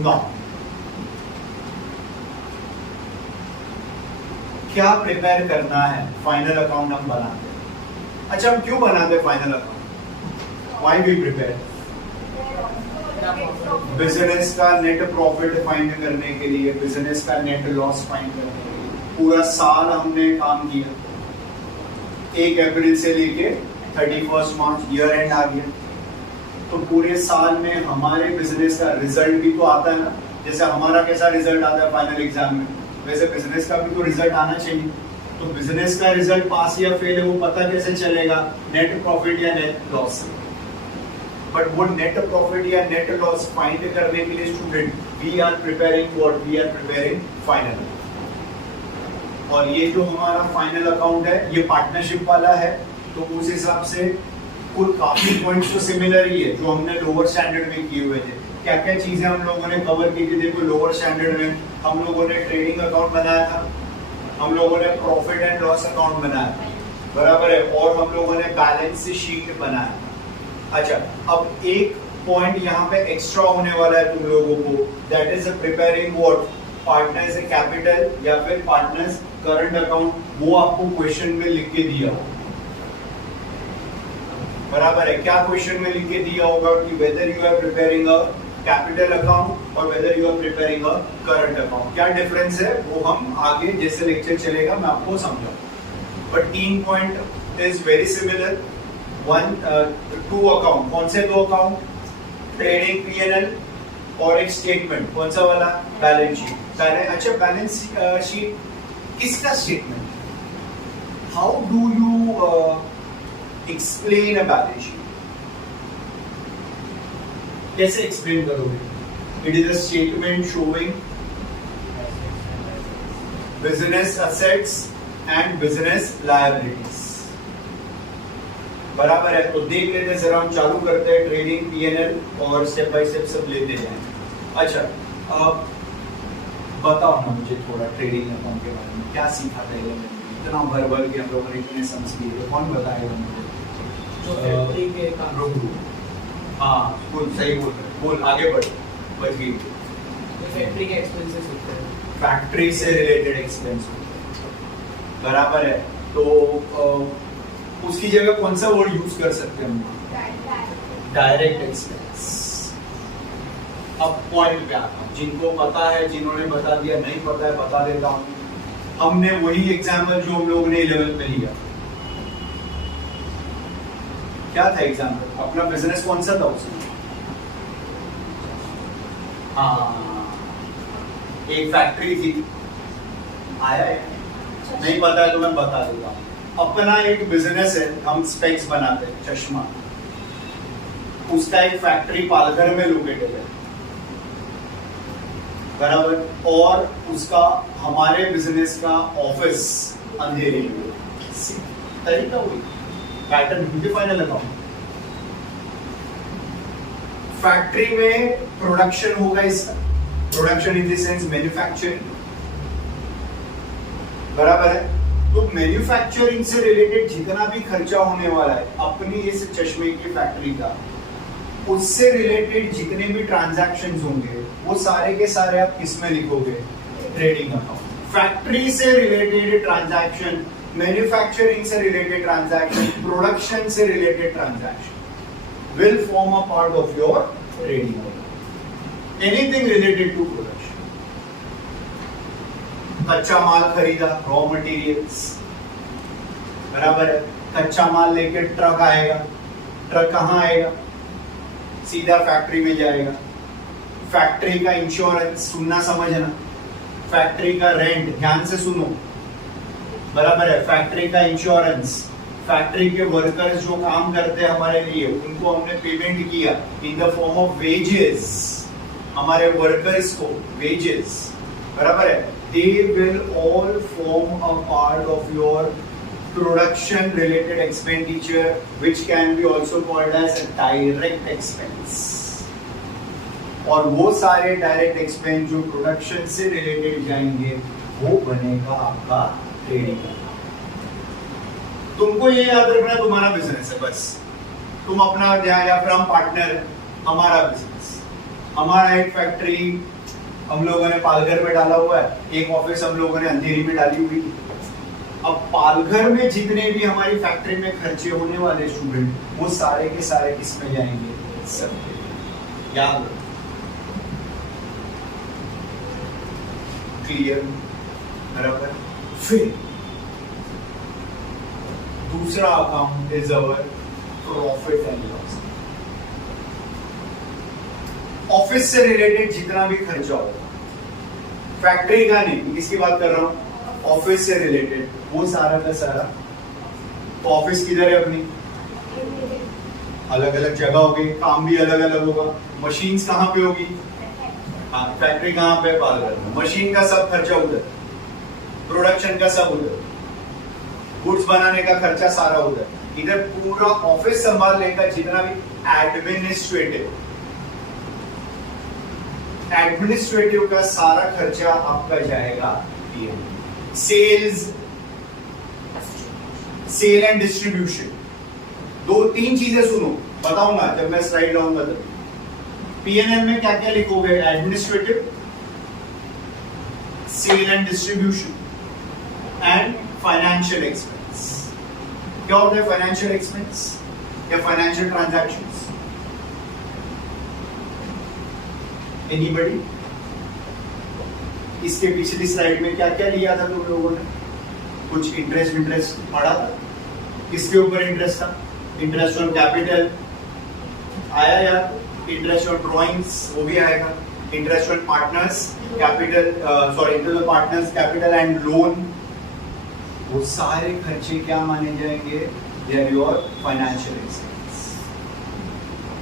सुनता हूं। क्या प्रिपेयर करना है फाइनल अकाउंट हम बनाते हैं। अच्छा, हम क्यों बनाते हैं final account? Why we prepare? Business का नेट प्रॉफिट फाइंड करने के लिए, बिजनेस का नेट लॉस फाइंड करने के लिए। पूरा साल हमने काम किया, 1 अप्रैल से लेके 31 मार्च, ईयर एंड आ गया, तो पूरे साल में हमारे बिजनेस का रिजल्ट भी तो आता है ना। जैसे हमारा कैसा रिजल्ट आता है फाइनल एग्जाम में, वैसे बिजनेस का भी तो रिजल्ट आना चाहिए। तो बिजनेस का रिजल्ट पास या फेल है वो पता कैसे चलेगा? नेट प्रॉफिट या नेट लॉस। बट वो नेट प्रॉफिट या नेट लॉस फाइंड करने के लिए student we are preparing what? We are preparing final. और ये जो हमारा फाइनल अकाउंट है ये पार्टनरशिप वाला है, तो उस हिसाब से कुल काफी पॉइंट्स तो सिमिलर ही है जो हमने लोअर स्टैंडर्ड में किए हुए थे। क्या क्या चीजें हम लोगों ने कवर की थी? देखो, लोअर स्टैंडर्ड में हम लोगों ने ट्रेडिंग अकाउंट बनाया था, हम लोगों ने प्रॉफिट एंड लॉस अकाउंट बनाया, बराबर है, और हम लोगों ने बैलेंस शीट बनाया। अच्छा, अब एक पॉइंट यहाँ पे एक्स्ट्रा होने वाला है तुम लोगों को, that is preparing what? Partners capital या फिर पार्टनर्स करंट अकाउंट। वो आपको क्वेश्चन में लिख के दिया, बराबर है। क्या क्वेश्चन में लिख के दिया होगा कि whether you are preparing a capital account और whether you are preparing a current account. क्या डिफरेंस है वो हम आगे जैसे लेक्चर चलेगा मैं आपको समझाऊंगा। But 3 point is very similar. 2 account, कौन से 2 अकाउंट? ट्रेडिंग पीएनएल और एक स्टेटमेंट, कौन सा वाला? Balance sheet. अच्छा, बैलेंस शीट किसका statement? How do you explain a balance sheet? कैसे एक्सप्लेन करोगे? It is a statement showing business assets and business liabilities, बराबर है। तो देख लेते हैं जरा, हम चालू करते हैं ट्रेडिंग पीएनएल और स्टेप बाय स्टेप सब लेते जाएं। अच्छा, अब बताओ ना मुझे थोड़ा ट्रेडिंग अकाउंट के बारे में, क्या सीखा था ये? इतना वर्बल के हम लोगों ने इतने सम्स किए, कौन बताएगा मुझे? जो फैक्ट्री के काम। हाँ, बोल, सही बोल रहे, बोल आगे बढ़, बच गई। फैक्ट्री के एक्सपेंसेस होते हैं, फैक्ट्री से रिलेटेड एक्सपेंस, बराबर है। तो उसकी जगह कौन सा वर्ड यूज कर सकते हैं हम? Direct expense. अब पॉइंट पे आता हूँ, जिनको पता है, जिन्होंने बता दिया, नहीं पता है बता देता हूँ। हमने वही एग्जाम्पल जो हम लोगों ने 11th में लिया, क्या था एग्जाम्पल? अपना बिजनेस कौन सा था उसमें? हाँ, एक फैक्ट्री थी। आया है? नहीं पता है तो मैं बता देता हूँ। अपना एक बिजनेस है, हम स्पेक्स बनाते हैं, चश्मा। उसका एक फैक्ट्री पालघर में लोकेटेड है, बराबर, और उसका हमारे बिजनेस का ऑफिस अंधेरी में। तरीका वही, पैटर्न फाइनल अकाउंट। फैक्ट्री में प्रोडक्शन होगा इसका, production in the sense manufacturing, बराबर है। तो मैन्युफैक्चरिंग से रिलेटेड जितना भी खर्चा होने वाला है अपनी इस चश्मे की फैक्ट्री का, उससे रिलेटेड जितने भी ट्रांजैक्शंस होंगे वो सारे के सारे आप किस में लिखोगे? Trading account. फैक्ट्री से रिलेटेड ट्रांजैक्शन, मैन्युफैक्चरिंग से रिलेटेड ट्रांजैक्शन, प्रोडक्शन से related transaction will form a part of your trading account. Anything related to production. कच्चा माल खरीदा, रॉ मटेरियल्स, बराबर है। कच्चा माल लेकर ट्रक आएगा, ट्रक कहाँ आएगा? सीधा फैक्ट्री में जाएगा। फैक्ट्री का इंश्योरेंस, सुनना समझना, फैक्ट्री का रेंट, ध्यान से सुनो, बराबर है। फैक्ट्री का इंश्योरेंस, फैक्ट्री के वर्कर्स जो काम करते हैं हमारे लिए, उनको हमने पेमेंट किया इन द फॉर्म ऑफ वेजेस, हमारे वर्कर्स को वेजेस, बराबर है। They will all form a part of your production related expenditure, which can be also called as a direct expense. और वो सारे डायरेक्ट एक्सपेंस जो प्रोडक्शन से रिलेटेड जाएंगे वो बनेगा आपका ट्रेडिंग। तुमको ये याद रखना तुम्हारा बिजनेस है, बस तुम अपना ध्यान, या फिर हम पार्टनर, हमारा बिजनेस, हमारा एक फैक्ट्री हम लोगों ने पालघर में डाला हुआ है, एक ऑफिस हम लोगों ने अंधेरी में डाली हुई है। अब पालघर में जितने भी हमारी फैक्ट्री में खर्चे होने वाले स्टूडेंट, वो सारे के सारे किस में जाएंगे? सब याद रखो। क्लियर? बराबर। फिर दूसरा account is our profit and loss. Office से रिलेटेड जितना भी खर्चा होगा, फैक्ट्री का नहीं, किसकी बात कर रहा हूं, ऑफिस से रिलेटेड, वो सारा का सारा। तो ऑफिस किधर है अपनी? अलग अलग जगह होगी, काम भी अलग अलग होगा। मशीन्स कहाँ पे होगी? हाँ, फैक्ट्री कहाँ पे? पालघर में। मशीन का सब खर्चा उधर, प्रोडक्शन का सब उधर, गुड्स बनाने का खर्चा सारा उधर। इधर पूरा ऑफिस संभालने का जितना भी एडमिनिस्ट्रेटिव का सारा खर्चा आपका जाएगा पीएनएल। सेल एंड डिस्ट्रीब्यूशन, दो तीन चीजें सुनो, बताऊंगा जब मैं स्लाइड लाऊंगा तब। पीएनएल में क्या क्या लिखोगे? Administrative, sale and distribution and financial expense. क्या होता है फाइनेंशियल एक्सपेंस या फाइनेंशियल ट्रांजैक्शंस? एनीबॉडी? इसके पिछली स्लाइड में क्या क्या लिया था तुम लोगों ने? कुछ इंटरेस्ट पढ़ा था? किसके ऊपर इंटरेस्ट था? इंटरेस्ट ऑन कैपिटल आया यार, इंटरेस्ट ऑन ड्रॉइंग्स वो भी आएगा, interest on partners capital, interest partners capital and loan. वो सारे खर्चे क्या माने जाएंगे? They are your financial expense.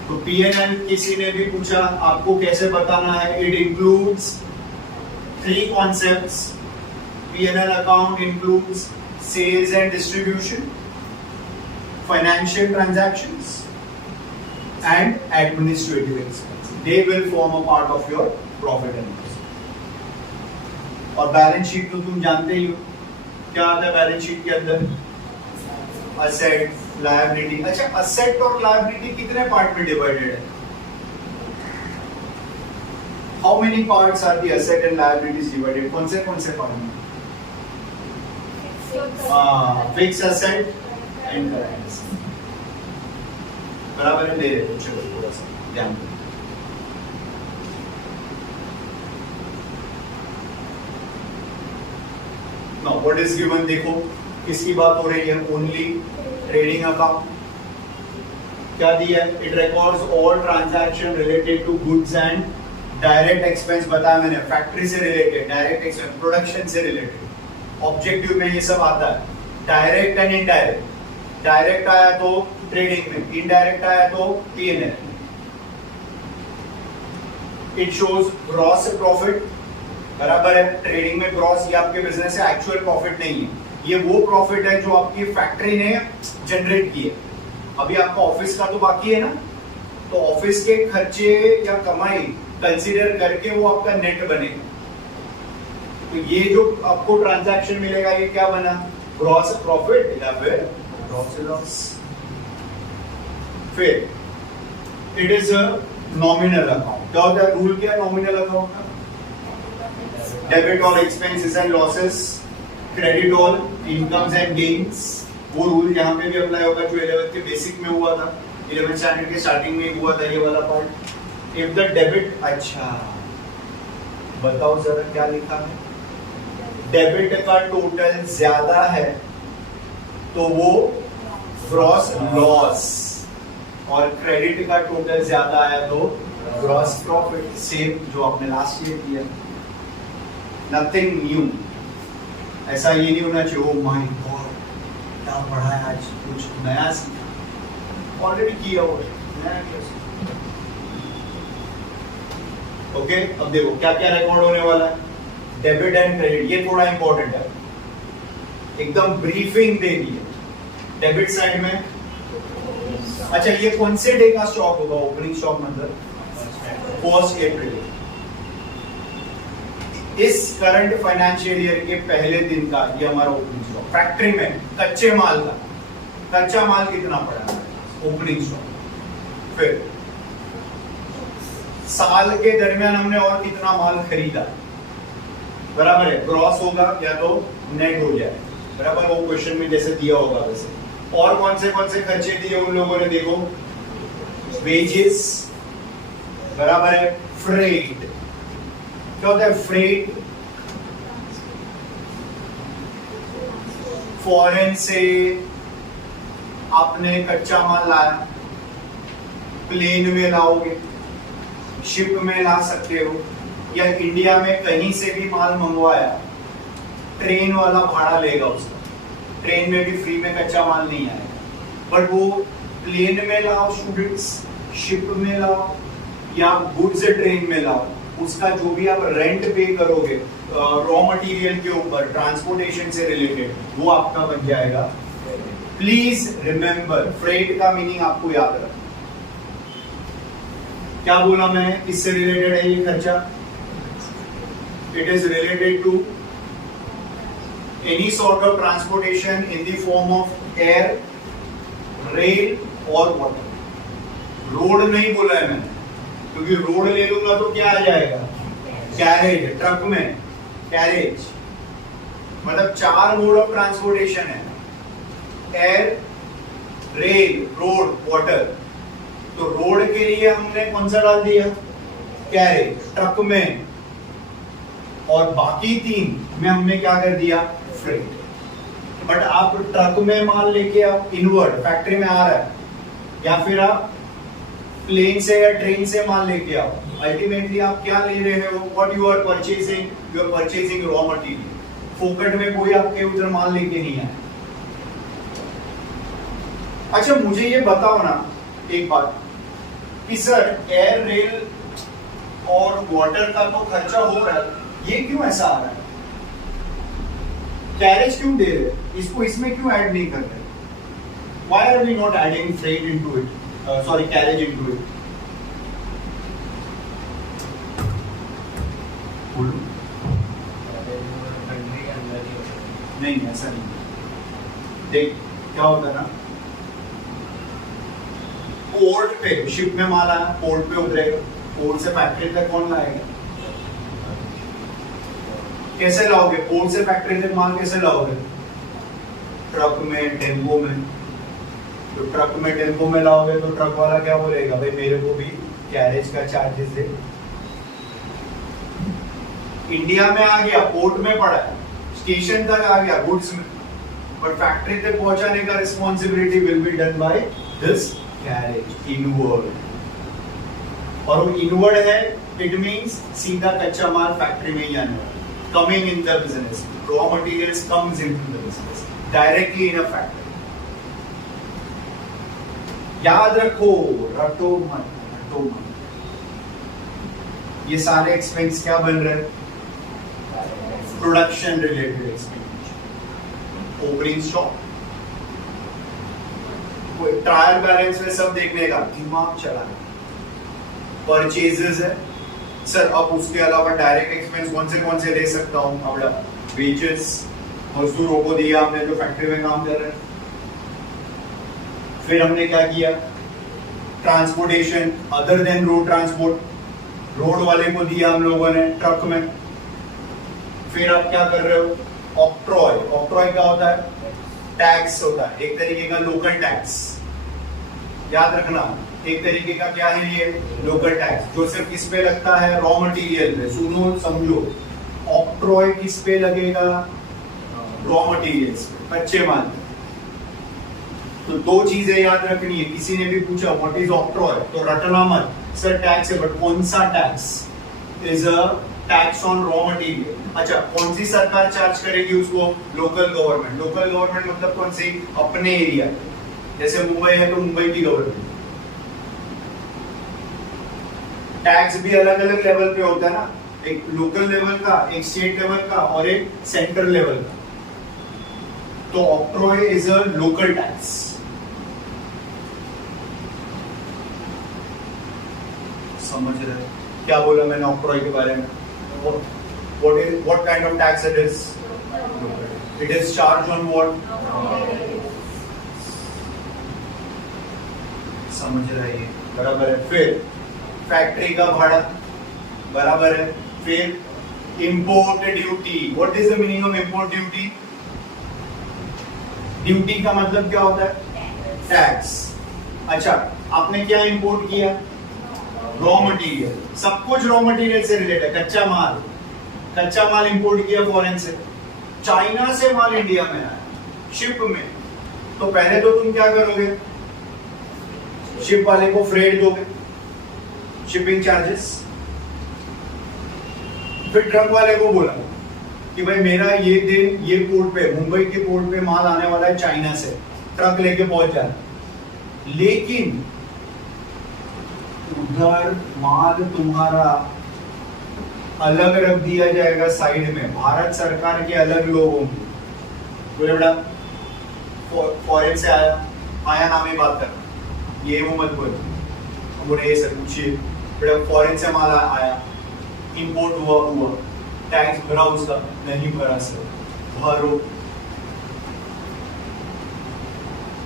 तो पीएनएल किसी ने भी पूछा आपको कैसे बताना है? It includes three concepts. PNL account includes sales and distribution, financial transactions and administrative expenses. They will form a part of your profit and loss. और बैलेंस शीट तो तुम जानते ही हो, क्या आता है बैलेंस शीट के अंदर? Asset, liability. अच्छा, असेट और लायबिलिटी कितने पार्ट में डिवाइडेड है? How many parts are the asset and liabilities divided? कौन से पार्ट में? Fix asset and current. बराबर है, ले रहे हो, चलो थोड़ा सा ध्यान दो। नाउ व्हाट इज गिवन, देखो किसकी बात हो रही है? Only trading account. क्या दिया है? It records all transaction related to goods and direct expense. बताया मैंने, फैक्ट्री से रिलेटेड, डायरेक्ट एक्सपेंस प्रोडक्शन से रिलेटेड। ऑब्जेक्टिव में ये सब आता है, डायरेक्ट एंड इनडायरेक्ट। डायरेक्ट आया तो ट्रेडिंग में, इनडायरेक्ट आया तो PNL. It shows gross profit, बराबर है। ट्रेडिंग में ग्रॉस, ये आपके बिजनेस से एक्चुअल प्रॉफिट नहीं है, ये वो प्रॉफिट है जो आपकी फैक्ट्री ने जनरेट किए। अभी आपका ऑफिस का तो बाकी है ना, तो ऑफिस के खर्चे या कमाई कंसीडर करके वो आपका नेट बनेगा। तो ये जो आपको ट्रांजैक्शन मिलेगा, ये क्या बना? ग्रॉस प्रॉफिट या फिर ग्रॉस लॉस। फिर it is a nominal account. क्या होता है? रूल क्या है नॉमिनल अकाउंट का? Debit all expenses and losses, credit all incomes and gains. वो रूल यहाँ पे भी अप्लाई होगा जो 11th के बेसिक में हुआ था, 11th स्टैंडर्ड के स्टार्टिंग में हुआ था ये वाला पार्ट। इफ द डेबिट, अच्छा बताओ जरा क्या लिखा है? डेबिट का टोटल ज्यादा है तो वो ग्रॉस लॉस, और क्रेडिट का टोटल ज्यादा आया तो ग्रॉस प्रॉफिट। सेम जो आपने लास्ट ईयर किया, नथिंग न्यू। ऐसा ये नहीं होना चाहिए, ओ माय गॉड क्या पढ़ा है आज, कुछ नया सीखा, ऑलरेडी किया हुआ नया क्या सीखा। ओके, अब देखो क्या क्या रिकॉर्ड होने वाला है। डेबिट एंड क्रेडिट, ये थोड़ा इंपॉर्टेंट है, एकदम ब्रीफिंग दे दी है। डेबिट साइड में, अच्छा ये कौन से डे का स्टॉक होगा? ओपनिंग स्टॉक मतलब 1 अप्रैल। इस करंट फाइनेंशियल ईयर के पहले दिन का ये हमारा ओपनिंग स्टॉक। फैक्ट्री में कच्चे माल का, कच्चा माल कितना पड़ा है ओपनिंग स्टॉक। फिर साल के दरमियान हमने और कितना माल खरीदा, बराबर है, ग्रॉस होगा या तो नेट हो जाए, बराबर, वो क्वेश्चन में जैसे दिया होगा वैसे। और कौन से खर्चे दिए उन लोगों ने, देखो, वेजेस, बराबर है, फ्रेट। क्या होता है फ्रेट? फॉरेन से आपने कच्चा माल लाया, प्लेन में लाओगे, शिप में ला सकते हो, या इंडिया में कहीं से भी माल मंगवाया, ट्रेन वाला भाड़ा लेगा उसका, ट्रेन में भी फ्री में कच्चा माल नहीं आएगा, बट वो प्लेन में लाओ स्टूडेंट्स, शिप में लाओ या गुड्स ट्रेन में लाओ, उसका जो भी आप रेंट पे करोगे रॉ मटेरियल के ऊपर ट्रांसपोर्टेशन से रिलेटेड, वो आपका बन जाएगा। प्लीज रिमेंबर, फ्रेट का मीनिंग आपको याद रखना। क्या बोला मैंने, किससे रिलेटेड है ये खर्चा? It is related to any sort of transportation in the form of air, rail और वाटर। रोड नहीं बोला है मैंने, क्योंकि रोड ले लूंगा तो क्या आ जाएगा, कैरेज, ट्रक में कैरेज, मतलब 4 मोड ऑफ ट्रांसपोर्टेशन है, एयर, रेल, रोड, वाटर। तो रोड के लिए हमने कौन सा डाल दिया, कैरेज, ट्रक में, और बाकी 3 में हमने क्या कर दिया, फ्रेट। बट आप ट्रक में माल लेके आप इनवर्ड फैक्ट्री में आ रहा है, या फिर आप प्लेन से या ट्रेन से माल लेके आओ, अल्टीमेटली आप क्या ले रहे हो, what you are purchasing, you are purchasing raw material. फोकट में कोई आपके उधर माल लेके नहीं आया। अच्छा मुझे ये बताओ ना एक बात कि सर एयर, रेल और वाटर का तो खर्चा हो रहा है, ये क्यों ऐसा आ रहा है, कैरेज क्यों दे रहे, इसको इसमें क्यों ऐड नहीं कर रहे? Why are we not adding freight into it? Carriage into it. बोलो। नहीं ऐसा नहीं। देख क्या होता है ना, पोर्ट पे शिप में माल आया, पोर्ट पे उतरेगा, पोर्ट से फैक्ट्री तक कौन लाएगा? कैसे लाओगे पोर्ट से फैक्ट्री तक माल, कैसे लाओगे? ट्रक में, टेम्पो में। तो ट्रक में, टेम्पो में लाओगे तो ट्रक वाला क्या बोलेगा, भाई मेरे को भी कैरेज का चार्जेस दे। इंडिया में आ गया, पोर्ट में पड़ा है, स्टेशन तक आ गया गुड्स में, बट फैक्ट्री तक पहुंचाने का responsibility will be done by this carriage, inward. और वो इनवर्ड है, इट मींस सीधा कच्चा माल फैक्ट्री में ही आने वाला, coming in the business, raw materials comes into the business directly in a factory. याद रखो, रटो मत। ये सारे एक्सपेंस क्या बन रहे हैं, production related expenditure, opening stock, trial balance में सब देखने का दिमाग चलाना, परचेजेस है सर, अब उसके अलावा डायरेक्ट एक्सपेंस कौन से दे सकता हूं, अब वेजेस, मजदूरों को दिया हमने जो फैक्ट्री में काम कर रहे हैं। फिर हमने क्या किया, transportation other than road transport, road वाले को दिया हम लोगों ने ट्रक में। फिर आप क्या कर रहे हो, ऑक्ट्रॉय। ऑक्ट्रॉय क्या होता है, टैक्स होता है, एक तरीके का लोकल टैक्स, याद रखना, एक तरीके का क्या है ये, लोकल टैक्स, जो सिर्फ किस पे लगता है, रॉ मटेरियल पे। सुनो समझो, ऑक्ट्रॉय किस पे लगेगा, रॉ मटेरियल्स पे, कच्चे माल पे। तो 2 चीजें याद रखनी है, किसी ने भी पूछा व्हाट इज ऑक्ट्रॉय, तो रटना मत, सर टैक्स है, बट कौन सा tax, is a tax on raw material. अच्छा, कौन सी सरकार चार्ज करेगी उसको, लोकल गवर्नमेंट। लोकल गवर्नमेंट मतलब कौन सी, अपने एरिया, जैसे मुंबई है तो मुंबई की गवर्नमेंट। टैक्स भी अलग अलग लेवल पे होता है ना, एक लोकल लेवल का, एक स्टेट लेवल का और एक सेंट्रल लेवल का। तो octroi is a local tax. समझ रहे क्या बोला मैंने ऑक्ट्रॉय के बारे में, what kind of tax it is, it is charged on what, समझ रहे हैं, बराबर है। फैक्ट्री का भाड़ा बराबर है। फिर import duty, what is the meaning of import duty? Duty का मतलब क्या होता है? टैक्स। अच्छा, आपने क्या इंपोर्ट किया? Raw material. सब कुछ रॉ मटेरियल से रिलेटेड, कच्चा माल। कच्चा माल इंपोर्ट किया फॉरेन से, चाइना से माल इंडिया में आया शिप में, तो पहले तो तुम क्या करोगे? शिप वाले को फ्रेट दोगे, शिपिंग चार्जेस। फिर ट्रक वाले को बोला कि भाई मेरा ये दिन ये पोर्ट पे, मुंबई के पोर्ट पे माल आने वाला है चाइना से, ट्रक लेके पहुंच जाना। लेकिन उधर माल तुम्हारा अलग रख दिया जाएगा साइड में, भारत सरकार के अलग लोग होंगे। बोले बेटा फॉरेन से आया नाम ही बात करना, ये वो मत बोलो। बोले ये सर पूछिए बेटा, फॉरेन से माल आया, इंपोर्ट हुआ, टैक्स भरा उसका? नहीं भरा सर। भरो।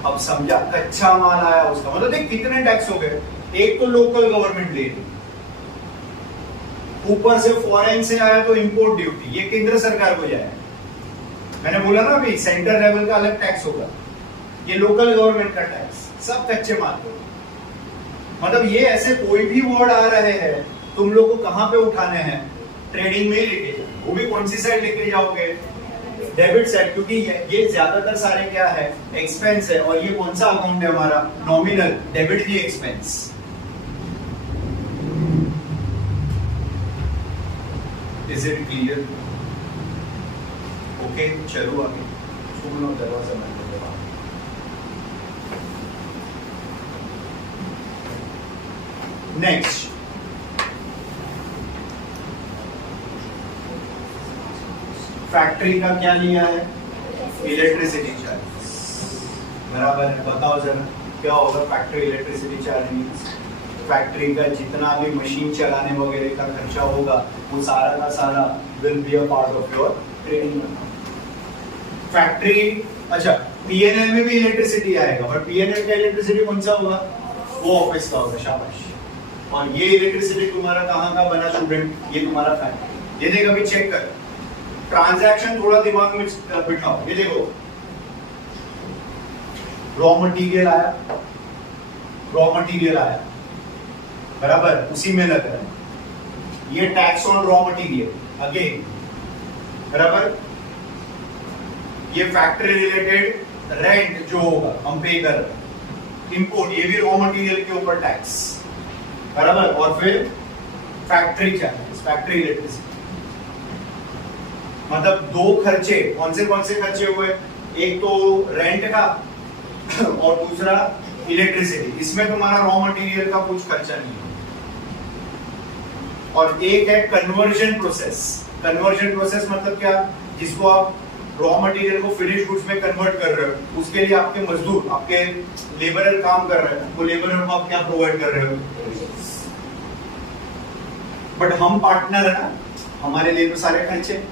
अब समझा, कच्चा माल आया उसका, मतलब देख कितने टैक्स हो गए। एक तो लोकल गवर्नमेंट ले रही, ऊपर से फॉरेन से आया तो इंपोर्ट ड्यूटी, ये केंद्र सरकार को जाएगा। मैंने बोला ना अभी, सेंटर लेवल का अलग टैक्स होगा, ये लोकल गवर्नमेंट का टैक्स, सब कच्चे माल को। मतलब ये ऐसे कोई भी वर्ड आ रहे हैं, तुम लोग को कहां पे उठाने हैं? ट्रेडिंग में ही लेके जाओ। वो भी कौन सी साइड लेके जाओगे? डेबिट साइड, क्योंकि ये ज्यादातर सारे क्या है? एक्सपेंस है। और ये कौन सा अकाउंट है हमारा? Nominal, debit the expense. Is it clear? Okay, चलो आगे। सुनो दरवाजा बंद कर दो। नेक्स्ट, फैक्ट्री का क्या लिया है? इलेक्ट्रिसिटी चार्ज, बराबर है। बताओ जरा क्या होगा फैक्ट्री इलेक्ट्रिसिटी चार्ज? फैक्ट्री का जितना भी मशीन चलाने वगैरह का खर्चा होगा, वो सारा का सारा will be a part of your trading account. Factory, अच्छा पीएनएल में भी इलेक्ट्रिसिटी आएगा, बट पीएनएल का इलेक्ट्रिसिटी कौन सा होगा? वो ऑफिस का होगा, शाबाश। और ये इलेक्ट्रिसिटी तुम्हारा कहाँ का बना स्टूडेंट? ये तुम्हारा फैक्ट्री। ये देख, अभी चेक कर, ट्रांजैक्शन थोड़ा दिमाग में बिठाओ। ये देखो, रॉ मटेरियल आया, बराबर, उसी में लग रहा है। ये tax on raw material again, बराबर। ये फैक्ट्री रिलेटेड रेंट जो होगा हम पे कर रहे हैं, इंपोर्ट, ये भी रॉ मटेरियल के ऊपर टैक्स, बराबर। और फिर फैक्ट्री चार्जेस, फैक्ट्री इलेक्ट्रिसिटी। मतलब दो खर्चे, कौन से खर्चे हुए? एक तो रेंट का और दूसरा इलेक्ट्रिसिटी। इसमें तुम्हारा रॉ मटेरियल का कुछ खर्चा नहीं है। और एक है कन्वर्जन प्रोसेस। कन्वर्जन प्रोसेस मतलब क्या? जिसको आप रॉ मटेरियल को फिनिश गुड्स में कन्वर्ट कर रहे हो, उसके लिए आपके मजदूर, आपके लेबरर काम कर रहे हैं, वो लेबरर को आप क्या प्रोवाइड कर रहे हो? बट हम पार्टनर है ना, हमारे लिए तो सारे खर्चे।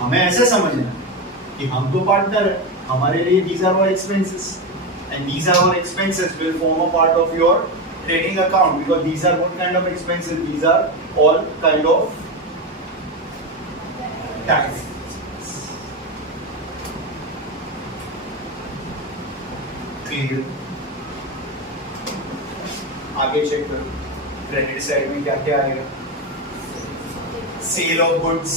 हमें ऐसे समझना कि हम तो पार्टनर है, हमारे लिए these are our expenses and these are our expenses will form a part of your trading account, because these are what kind of expenses? These are all kind of tax. Clear? आगे check करो, credit side में क्या क्या आएगा? Cell of goods,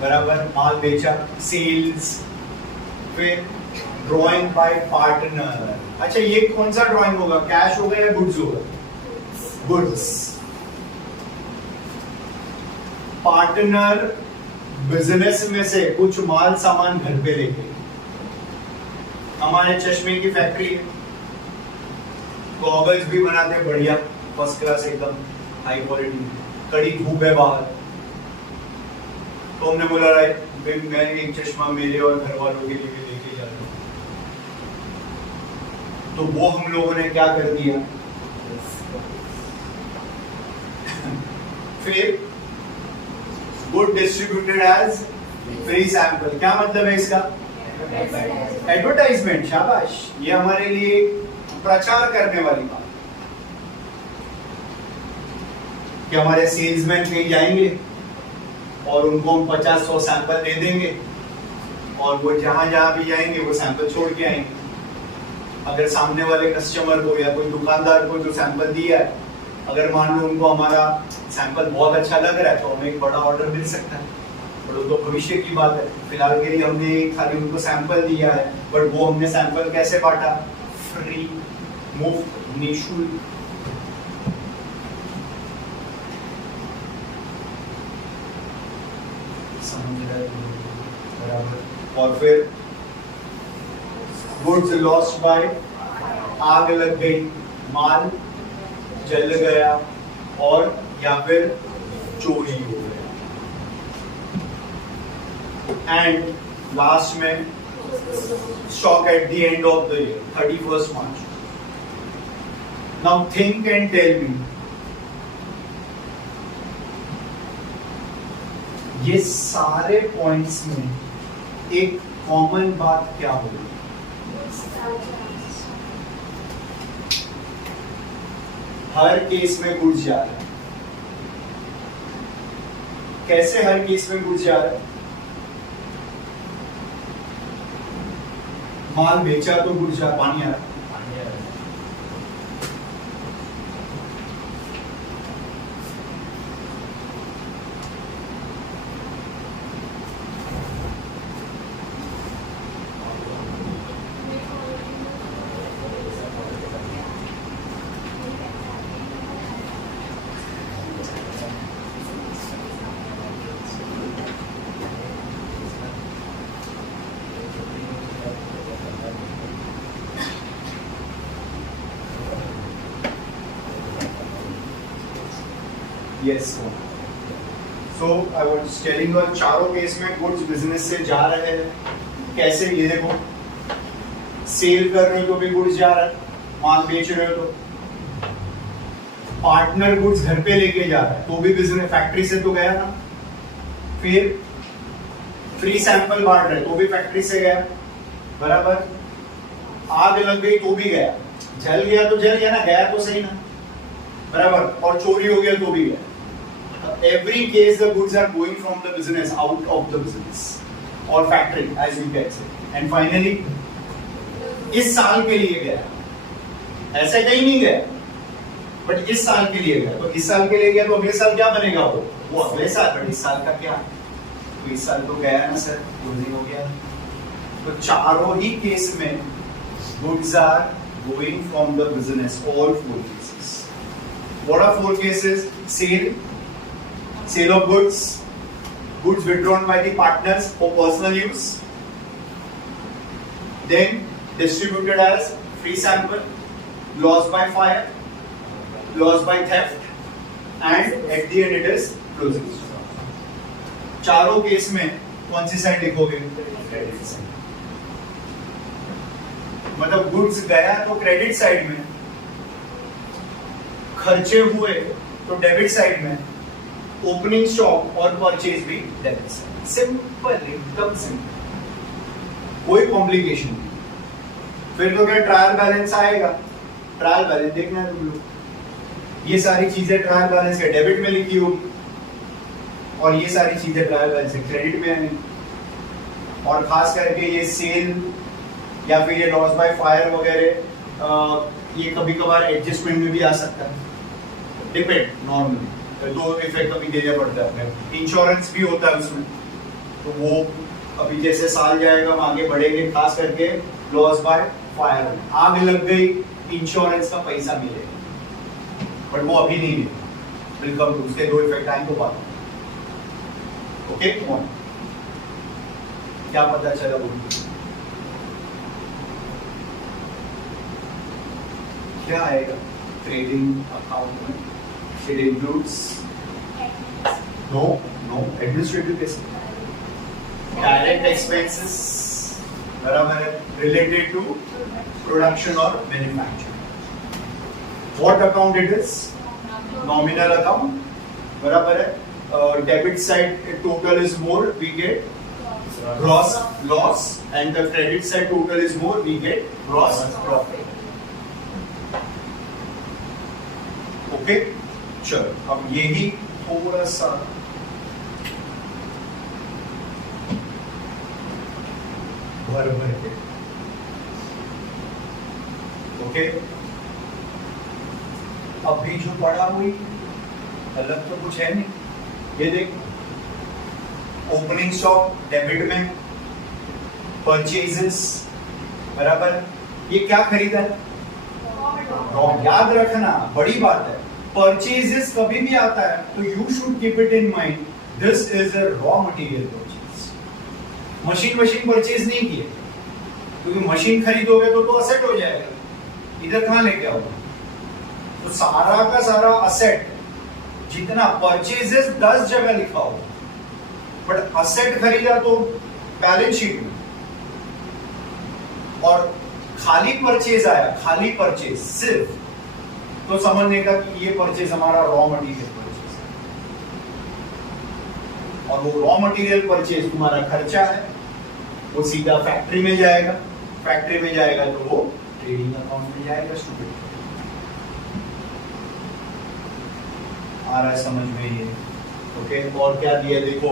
बराबर, माल बेचा, sales. फिर drawing bye partner. अच्छा, ये कौन सा ड्राइंग होगा? कैश होगा या गुड्स होगा? गुड्स। पार्टनर बिजनेस में से कुछ माल सामान घर पे लेके, हमारे चश्मे की फैक्ट्री है, गॉगल्स भी बनाते हैं बढ़िया, फर्स्ट क्लास, एकदम हाई क्वालिटी। कड़ी धूप है बाहर, तो हमने बोला मैं एक चश्मा मेरे और घर वालों के लिए लेके जा रहा हूं। तो वो हम लोगों ने क्या कर दिया? फिर good distributed as free sample. क्या मतलब है इसका? एडवर्टाइजमेंट। शाबाश, ये हमारे लिए प्रचार करने वाली बात। कि हमारे सेल्समैन कहीं जाएंगे और उनको हम 50-100 सैंपल दे देंगे और वो जहां जहां भी जाएंगे वो सैंपल छोड़ के आएंगे। अगर सामने वाले कस्टमर को या कोई दुकानदार को जो सैंपल दिया है, अगर मान लो उनको हमारा सैंपल बहुत अच्छा लग रहा है तो हमें एक बड़ा ऑर्डर मिल सकता है, पर वो तो भविष्य की बात है। फिलहाल के लिए हमने खाली उनको सैंपल दिया है, बट वो हमने सैंपल कैसे बांटा? फ्री, मुफ्त, निःशुल्क। समझ रहे हो? बराबर। और फिर गुड्स लॉस्ट बाय, आग लग गई, माल जल गया और या फिर चोरी हो गया। एंड लास्ट में stock at the end of the year 31st March. Now think and tell me, ये सारे पॉइंट्स में एक कॉमन बात क्या होगी? हर केस में गुड्स जा रहा है। कैसे हर केस में गुड्स जा रहा है? माल बेचा तो गुड्स जा, पानी आ रहा है। Yes. So I was telling you, चारों केस में गुड्स बिजनेस से जा रहे हैं। कैसे? ये देखो, सेल कर रहे हो तो भी गुड्स जा रहा है, माल बेच रहे हो तो। पार्टनर गुड्स घर पे लेके जा रहा है तो भी बिजनेस, फैक्ट्री से तो गया ना। फिर फ्री सैंपल बांट रहे तो भी फैक्ट्री से गया, बराबर। आग लग गई तो भी गया, जल गया तो जल गया ना, गया तो सही ना, बराबर। और चोरी हो गया तो भी गया। Every case the goods are going from the business out of the business or factory as you can say, and finally इस साल के लिए गया, ऐसे कहीं नहीं गया, बट इस साल के लिए गया। तो इस साल के लिए गया तो अगले साल क्या बनेगा? वो अगले साल, बट इस साल का क्या? तो इस साल तो गया ना सर, क्लोजिंग हो गया। तो चारों ही केस में goods are going from the business, all 4 cases. What are 4 cases? Sale of goods, goods withdrawn by the partners for personal use, then distributed as free sample, loss by fire, loss by theft, and at the end it is closing. चारों case में कौन सी side लिखोगे? Credit side. मतलब goods गया तो credit side में, खर्चे हुए तो डेबिट साइड में, ओपनिंग स्टॉक और परचेज भी डेबिट साइड। सिंपल, एकदम सिंपल, कोई कॉम्प्लिकेशन नहीं। फिर तो क्या ट्रायल बैलेंस आएगा? ट्रायल बैलेंस देखना है तुम लोग, ये सारी चीजें ट्रायल बैलेंस के डेबिट में लिखी होगी और ये सारी चीजें ट्रायल बैलेंस के क्रेडिट में आएंगी। और खास करके ये सेल या फिर ये लॉस बाय फायर वगैरह, ये कभी कभार एडजस्टमेंट में भी आ सकता है, डिपेंड। नॉर्मली दो इफेक्ट अभी देना पड़ता है अपने। इंश्योरेंस भी होता है उसमें, तो वो अभी जैसे साल जाएगा हम आगे बढ़ेंगे। खास करके लॉस बाय फायर, आग लग गई, इंश्योरेंस का पैसा मिलेगा, बट वो अभी नहीं मिलेगा। वेलकम टू, उसके 2 इफेक्ट आएंगे तो बात। ओके, क्या पता चला? वो क्या आएगा ट्रेडिंग अकाउंट में? It includes no administrative expenses, direct expenses, बराबर है, related to production or manufacturing. What account it is? Nominal account, बराबर है। Debit side total is more, we get gross loss, and the credit side total is more, we get gross profit. Okay. चलो अब यही थोड़ा सा भर के okay. अभी जो पड़ा हुई अलग तो कुछ है नहीं। ये देख, ओपनिंग स्टॉक डेबिट में, परचेजेस बराबर, ये क्या खरीदा है? याद रखना बड़ी बात है, परचेजेस कभी भी आता है तो you should keep it in mind, this is a raw material purchase. Machine purchase नहीं किए, क्योंकि मशीन खरीदोगे तो असेट हो जाएगा, इधर कहां लेके आओगे? तो सारा का सारा असेट जितना परचेजेस 10 जगह लिखा होगा, बट असेट खरीदा तो बैलेंस शीट में, और खाली परचेज आया, खाली परचेज सिर्फ, तो समझने का कि ये परचेज हमारा रॉ मटेरियल परचेज है, और वो रॉ मटेरियल परचेज तुम्हारा खर्चा है, वो सीधा फैक्ट्री में जाएगा, फैक्ट्री में जाएगा तो वो ट्रेडिंग अकाउंट में जाएगा। स्टूडेंट आ रहा है समझ में ये? ओके, और क्या दिया देखो,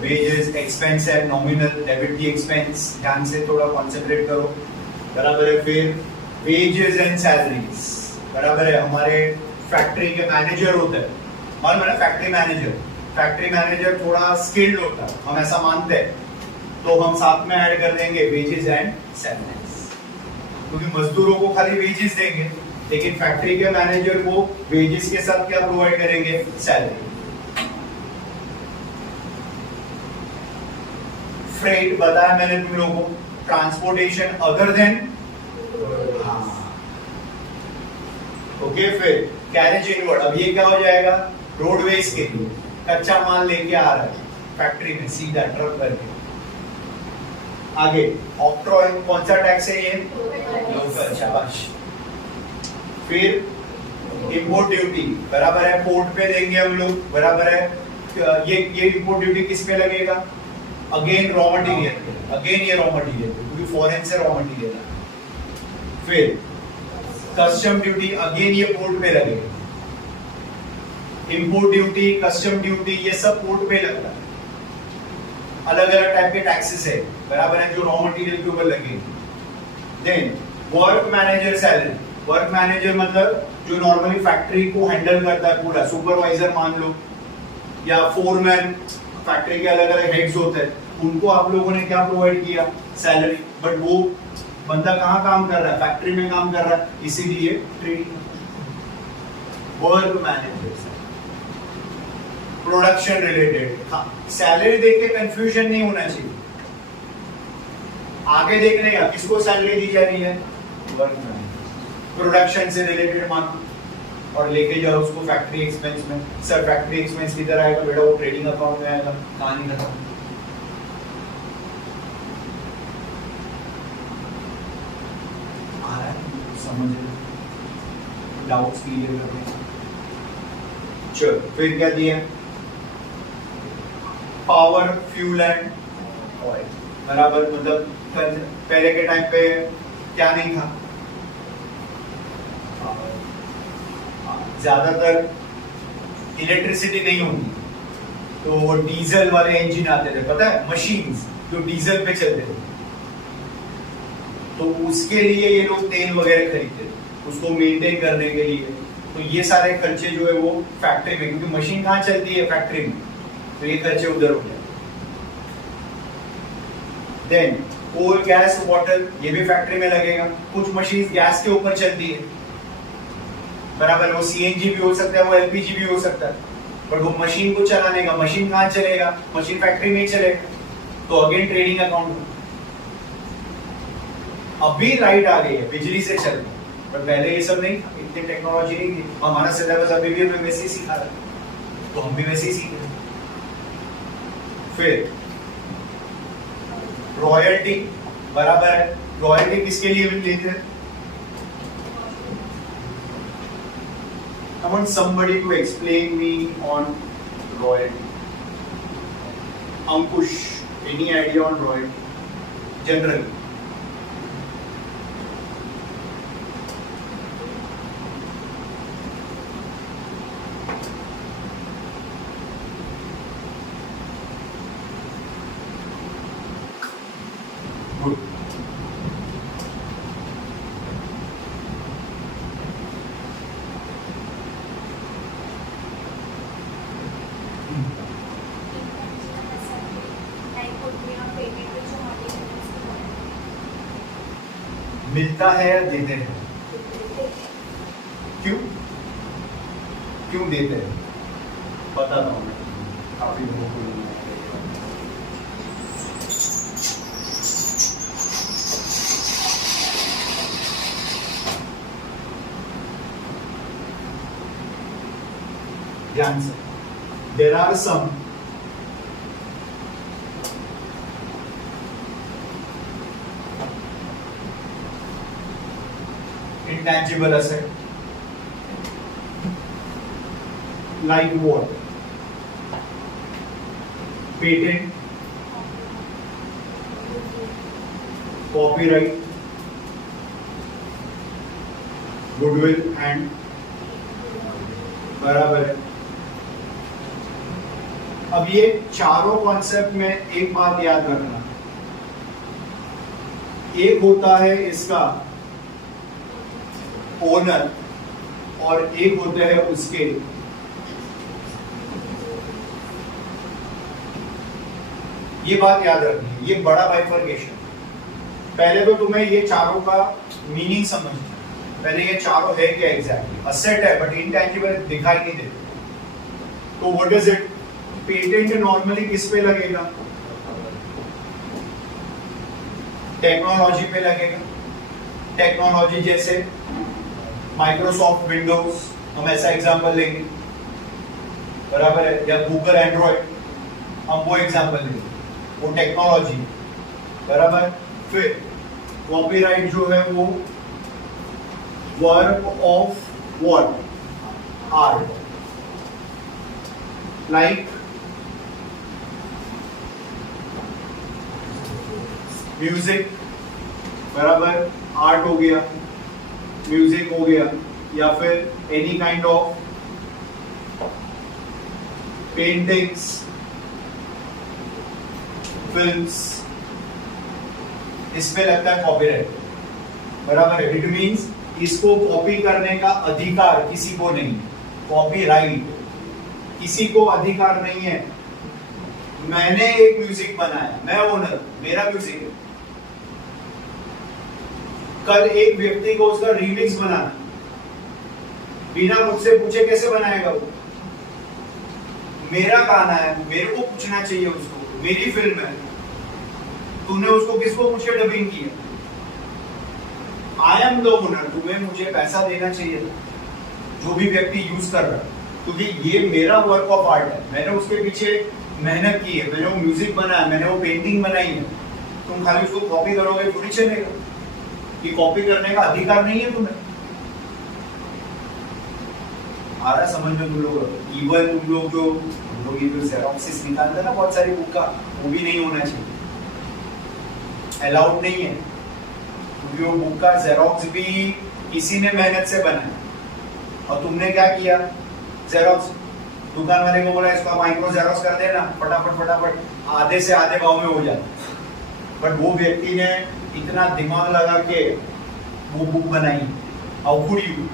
वेजेस एक्सपेंस है, नॉमिनल डेबिट की एक्सपेंस, ध्यान से थोड़ा कॉन्सेंट्रेट करो, बराबर है। फिर वेजेस एंड सैलरीज, बराबर है। हमारे फैक्ट्री के मैनेजर होते हैं, मालूम है ना, फैक्ट्री मैनेजर थोड़ा स्किल्ड होता है, हम ऐसा मानते हैं, तो हम साथ में ऐड कर देंगे वेजेस एंड सैलरीज, क्योंकि मजदूरों को खाली वेजेस देंगे, लेकिन फैक्ट्री के मैनेजर को वेजेस के साथ क्या प्रोवाइड करेंगे? सैलरी। फ्रेट बताया मैंने तुम लोगों को, ट्रांसपोर्टेशन अदर देन, ओके। फिर कैरेज इनवर्ड, अब ये क्या हो जाएगा? रोडवेज के लिए कच्चा माल लेके आ रहा है फैक्ट्री में सीधा ट्रक करके। आगे ऑक्ट्रॉय, कौन सा टैक्स है ये? लोकल, शाबाश। फिर इंपोर्ट ड्यूटी, बराबर है, पोर्ट पे देंगे हम लोग, बराबर है। ये इंपोर्ट ड्यूटी किस पे लगेगा? अगेन रॉ मटेरियल, अगेन ये रॉ मटेरियल, क्योंकि फॉरेन से रॉ मटेरियल है। फिर कस्टम ड्यूटी, अगेन ये पोर्ट पे लगेगा। इंपोर्ट ड्यूटी, कस्टम ड्यूटी, ये सब पोर्ट पे लगता है। अलग अलग टाइप के टैक्सेस है, बराबर है, जो रॉ मटेरियल के ऊपर लगेंगे। Then work manager salary, work manager मतलब जो नॉर्मली फैक्ट्री को हैंडल करता है पूरा, सुपरवाइजर मान लो, या फोरमैन, फैक्ट्री के अलग अलग हेड्स होते हैं, उनको आप लोगों ने क्या प्रोवाइड किया? सैलरी। बट वो बंदा कहाँ काम कर रहा है? फैक्ट्री में काम कर रहा है, इसीलिए trading. Work manager, production related, salary देख के कंफ्यूजन नहीं होना चाहिए, आगे देखने का किसको सैलरी दी जा रही है? Work manager. प्रोडक्शन से रिलेटेड मानो, और लेके जाओ उसको फैक्ट्री एक्सपेंस में। सर फैक्ट्री एक्सपेंस किधर आएगा? बेटा वो ट्रेडिंग अकाउंट में आएगा। कहानी खत्म। आ रहा है समझ? डाउट्स क्लियर करने। चलो फिर क्या दिया? पावर, फ्यूल एंड ऑयल, बराबर। मतलब पहले के टाइम पे क्या नहीं था? ज्यादातर इलेक्ट्रिसिटी नहीं होती, तो वो डीजल वाले इंजन आते थे, पता है, मशीन्स जो डीजल पे चलते थे, तो उसके लिए ये लोग तेल वगैरह खरीदते थे, उसको मेंटेन करने के लिए। तो ये सारे खर्चे जो है वो फैक्ट्री में, क्योंकि मशीन कहाँ चलती है? फैक्ट्री में, तो ये खर्चे उधर हो गए। देन कोल, गैस, वाटर, ये भी फैक्ट्री में लगेगा। कुछ मशीन गैस के ऊपर चलती है, बराबर, वो सीएनजी भी हो सकता है, वो एलपीजी भी हो सकता है, बट वो मशीन को चलाने का, मशीन कहाँ चलेगा? मशीन फैक्ट्री में ही चलेगा, तो अगेन ट्रेडिंग अकाउंट। अभी लाइट आ गई है, बिजली से चल रही है, पर पहले ये सब नहीं, इतनी टेक्नोलॉजी नहीं थी। हमारा सिलेबस अभी भी हमें वैसे ही सिखा रहा है, तो हम भी वैसे ही सीख रहे हैं। फिर रॉयल्टी, बराबर है, रॉयल्टी किसके लिए लेते हैं? I want somebody to explain me on royalty. Ankush, any idea on royalty? Generally. मिलता है या देते हैं? क्यों क्यों देते हैं? पता ना हमें, काफी लोगों को नहीं है। ध्यान से, there are some intangible asset like what? Patent, copyright, goodwill and बराबर है। अब ये चारों कॉन्सेप्ट में एक बात याद रखना, एक होता है इसका ओनर और एक होते हैं उसके ये बात याद रखनी, ये बड़ा बाइफर्केशन। पहले तो तुम्हें ये चारों का मीनिंग समझना, पहले ये चारों है क्या एग्जैक्टली। असेट है बट इनटैंजिबल दिखाई नहीं देते, तो what is it? Patent normally किस पे लगेगा? टेक्नोलॉजी पे लगेगा। टेक्नोलॉजी जैसे माइक्रोसॉफ्ट विंडोज, हम ऐसा एग्जांपल लेंगे, बराबर है, या गूगल एंड्रॉइड, हम वो एग्जांपल लेंगे, वो टेक्नोलॉजी, बराबर। फिर कॉपीराइट जो है वो work of what? Art, like music, बराबर, आर्ट हो गया, म्यूजिक हो गया, या फिर any kind of paintings, films, इस पे लगता है कॉपीराइट, बराबर है। इट मींस इसको कॉपी करने का अधिकार किसी को नहीं, कॉपीराइट किसी को अधिकार नहीं है। मैंने एक म्यूजिक बनाया, मैं ओनर, मेरा म्यूजिक है। कल एक व्यक्ति को उसका रीमिक्स बनाना, बिना मुझसे पूछे कैसे बनाएगा वो? मेरा गाना है, मेरे को पूछना चाहिए उसको, मेरी फिल्म है, तूने उसको किसको पूछे डबिंग किया? आई एम द ओनर, तुम्हें मुझे पैसा देना चाहिए जो भी व्यक्ति यूज कर रहा है, क्योंकि ये मेरा वर्क ऑफ आर्ट है, मैंने उसके पीछे मेहनत की है, मैंने वो म्यूजिक बनाया, मैंने वो पेंटिंग बनाई है। तुम खाली उसको कॉपी करोगे पूरी चलेगा? कि कॉपी करने का अधिकार नहीं है तुम्हें। आ रहा समझ में तुम लोग? इवन तुम लोग जो ये जो जेरोक्सिस निकालते हैं ना बहुत सारी बुक का, वो भी नहीं होना चाहिए, अलाउड नहीं है, क्योंकि वो बुक का जेरोक्स भी किसी ने मेहनत से बनाया और तुमने क्या किया? जेरोक्स, दुकान वाले को बोला इसको माइक्रो जेरोक्स कर देना, फटाफट फटाफट आधे से आधे भाव में हो जाता। बट वो व्यक्ति ने इतना दिमाग लगा के वो बुक बनाई, हाउ कुड यू?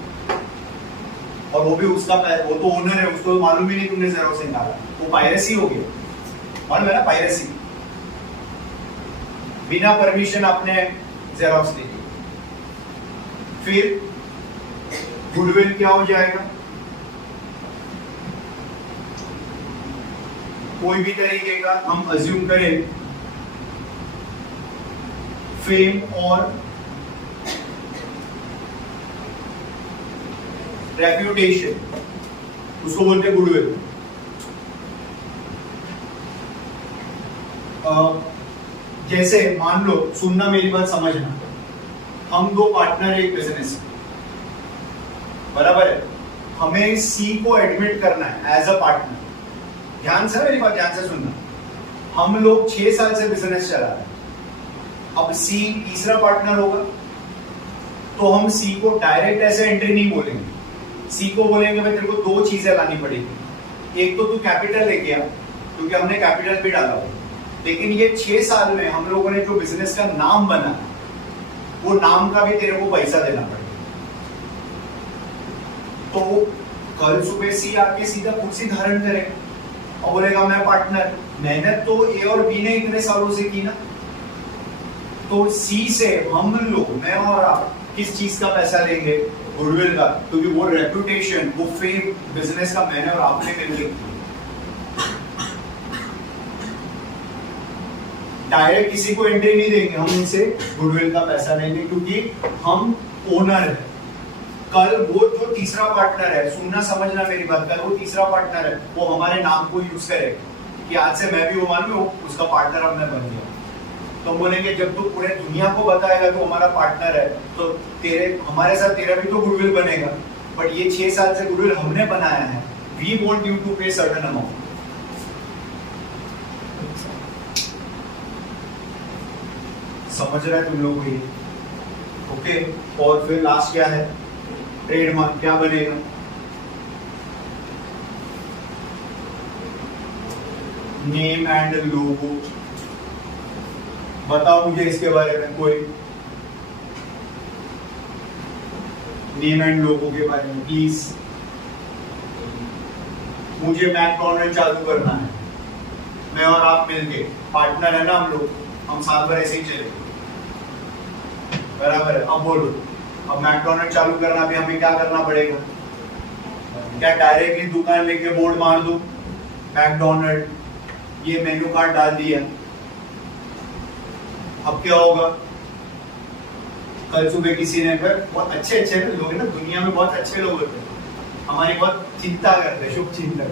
और वो भी उसका, वो तो ओनर है, उसको मालूम ही नहीं तुमने जेरोक्स निकाला, वो पायरेसी हो गया, मालूम है ना? पायरेसी, बिना परमिशन आपने जेरोक्स ली। फिर गुडविल क्या हो जाएगा? कोई भी तरीके का हम अज्यूम करें फेम और रेप्यूटेशन, उसको बोलते हैं गुडविल। जैसे मान लो, सुनना मेरी बात समझना, हम दो पार्टनर है एक बिजनेस, बराबर है, हमें सी को एडमिट करना है एज अ पार्टनर। ध्यान से मेरी बात ध्यान से सुनना, हम लोग 6 साल से बिजनेस चला रहे हैं, अब सी तीसरा पार्टनर होगा, तो हम सी को डायरेक्ट ऐसे एंट्री नहीं बोलेंगे, सी को बोलेंगे भाई तेरे को 2 चीजें लानी पड़ेगी, एक तो तू कैपिटल लेके आ, क्योंकि हमने कैपिटल भी डाला हो, लेकिन ये 6 साल में हम लोगों ने जो बिजनेस का नाम बना, वो नाम का भी तेरे को पैसा देना पड़ेगा। तो कल सुबह सी आके सीधा कुर्सी धारण करेगा और बोलेगा मैं पार्टनर, मेहनत तो ए और बी ने इतने सालों से की ना, तो सी से हम लोग, मैं और आप, किस चीज का पैसा लेंगे? गुडविल का, क्योंकि वो रेपुटेशन, वो फेम बिजनेस का मैंने और आपने मिल डायरेक्ट किसी को एंट्री नहीं देंगे, हम इनसे गुडविल का पैसा लेंगे क्योंकि हम ओनर है। कल वो जो तीसरा पार्टनर है, सुनना समझना मेरी बात, कल वो तीसरा पार्टनर है, वो हमारे नाम को यूज करेगा कि आज से मैं भी ओमान में हूँ, उसका पार्टनर अब मैं बन गया। तो बोलेंगे जब तू पूरे दुनिया को बताएगा तो हमारा पार्टनर है, तो तेरे हमारे साथ तेरा भी तो गुडविल बनेगा। बट ये 6 साल से गुडविल हमने बनाया है, वी वांट यू टू पे सर्टेन अमाउंट। समझ रहा है तुम लोग ये? ओके, और फिर लास्ट क्या है? ट्रेडमार्क। क्या बनेगा? Name and logo. बताओ मुझे इसके बारे में कोई, नेम एंड लोगो के बारे में प्लीज। मुझे मैकडॉनल्ड चालू करना है, मैं और आप मिलके, पार्टनर है ना हम लोग, हम साल भर ऐसे ही चले, बराबर है। अब बोलो, अब मैकडॉनल्ड चालू करना भी हमें क्या करना पड़ेगा? क्या डायरेक्टली दुकान लेके बोर्ड मार दूं मैकडॉनल्ड, ये मेन्यू कार्ड डाल दिया, अब क्या होगा? कल सुबह किसी ने बहुत अच्छे अच्छे लोग हैं ना दुनिया में, बहुत अच्छे लोग होते हैं, हमारी बहुत चिंता करते हैं, शुभ चिंतक,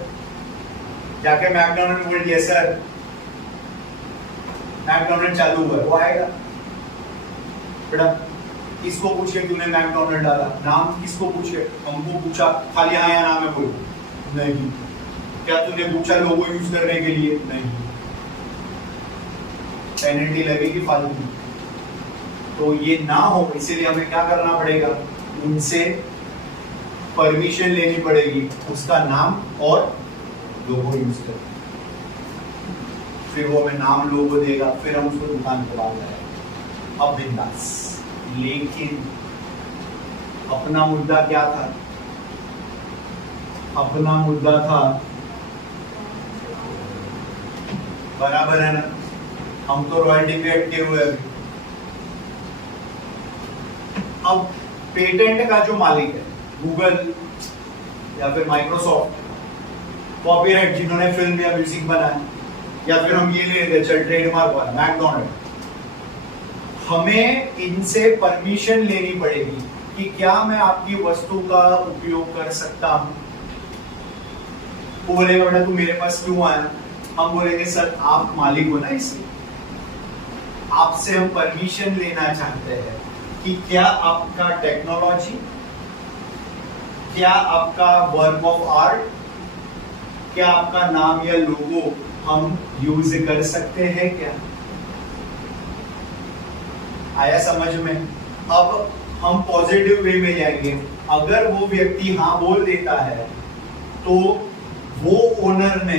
जाके मैकडॉनल्ड बोल दिया सर मैकडॉनल्ड चालू हुआ है, वो आएगा बेटा किसको पूछे तूने मैकडॉनल्ड डाला, नाम किसको पूछे? हमको पूछा, खाली हाँ या नाम है बोल, नहीं। क्या तूने पूछा लोगो यूज करने के लिए? नहीं। पेनल्टी लगेगी फालतू। तो ये ना हो, इसीलिए हमें क्या करना पड़ेगा? उनसे परमिशन लेनी पड़ेगी, उसका नाम और लोगो यूज कर, फिर वो हमें नाम लोगो देगा, फिर हम उसको दुकान पे डाल देंगे। अब बिंदास। लेकिन अपना मुद्दा क्या था? अपना मुद्दा था, बराबर है ना, हम तो रॉयल्टी पे अटके हुए अभी। अब पेटेंट का जो मालिक है, गूगल या फिर माइक्रोसॉफ्ट, कॉपीराइट जिन्होंने फिल्म या म्यूजिक बनाया, या फिर हम ये ले लेते चल ट्रेडमार्क वाला मैकडॉनल्ड, हमें इनसे परमिशन लेनी पड़ेगी कि क्या मैं आपकी वस्तु का उपयोग कर सकता हूं। वो बोलेगा बेटा तू मेरे पास क्यों आया? हम बोलेंगे सर आप मालिक हो ना, इसलिए आपसे हम परमिशन लेना चाहते हैं कि क्या आपका टेक्नोलॉजी, क्या आपका वर्क ऑफ आर्ट, क्या आपका नाम या लोगो हम यूज कर सकते हैं क्या? आया समझ में? अब हम पॉजिटिव वे में जाएंगे। अगर वो व्यक्ति हाँ बोल देता है तो वो ओनर ने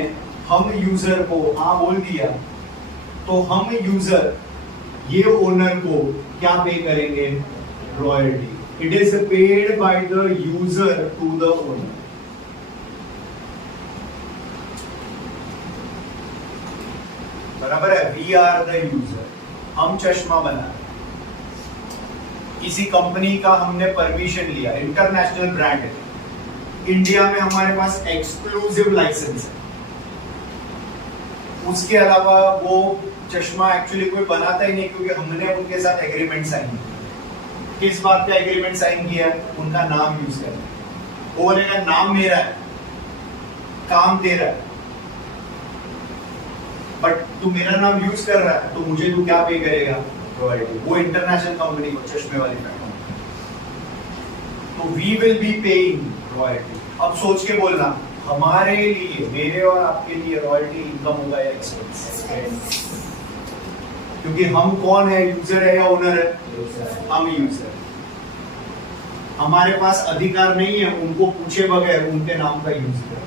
हम यूजर को हाँ बोल दिया, तो हम यूजर ये ओनर को क्या पे करेंगे? Royalty. It is paid by the user to the owner. बराबर है? We are the user. हम चश्मा बना, किसी कंपनी का हमने परमिशन लिया, इंटरनेशनल ब्रांड है, इंडिया में हमारे पास एक्सक्लूसिव लाइसेंस है, उसके अलावा वो चश्मा एक्चुअली कोई बनाता ही नहीं क्योंकि हमने उनके साथ एग्रीमेंट साइन किया। किस बात का एग्रीमेंट साइन किया? उनका नाम यूज करना। वो बोलेगा नाम मेरा है, काम तेरा है, बट तू मेरा नाम यूज कर रहा है तो मुझे तू क्या पे करेगा? रॉयल्टी। वो इंटरनेशनल कंपनी को, चश्मे वाली कंपनी, तो we will be paying royalty. अब सोच के बोलना, हमारे लिए, मेरे और आपके लिए रॉयल्टी इनकम होगा या एक्सपेंस? क्योंकि हम कौन है? यूजर है या ओनर है? हम यूजर। हमारे पास अधिकार नहीं है उनको पूछे बगैर उनके नाम का यूज कर।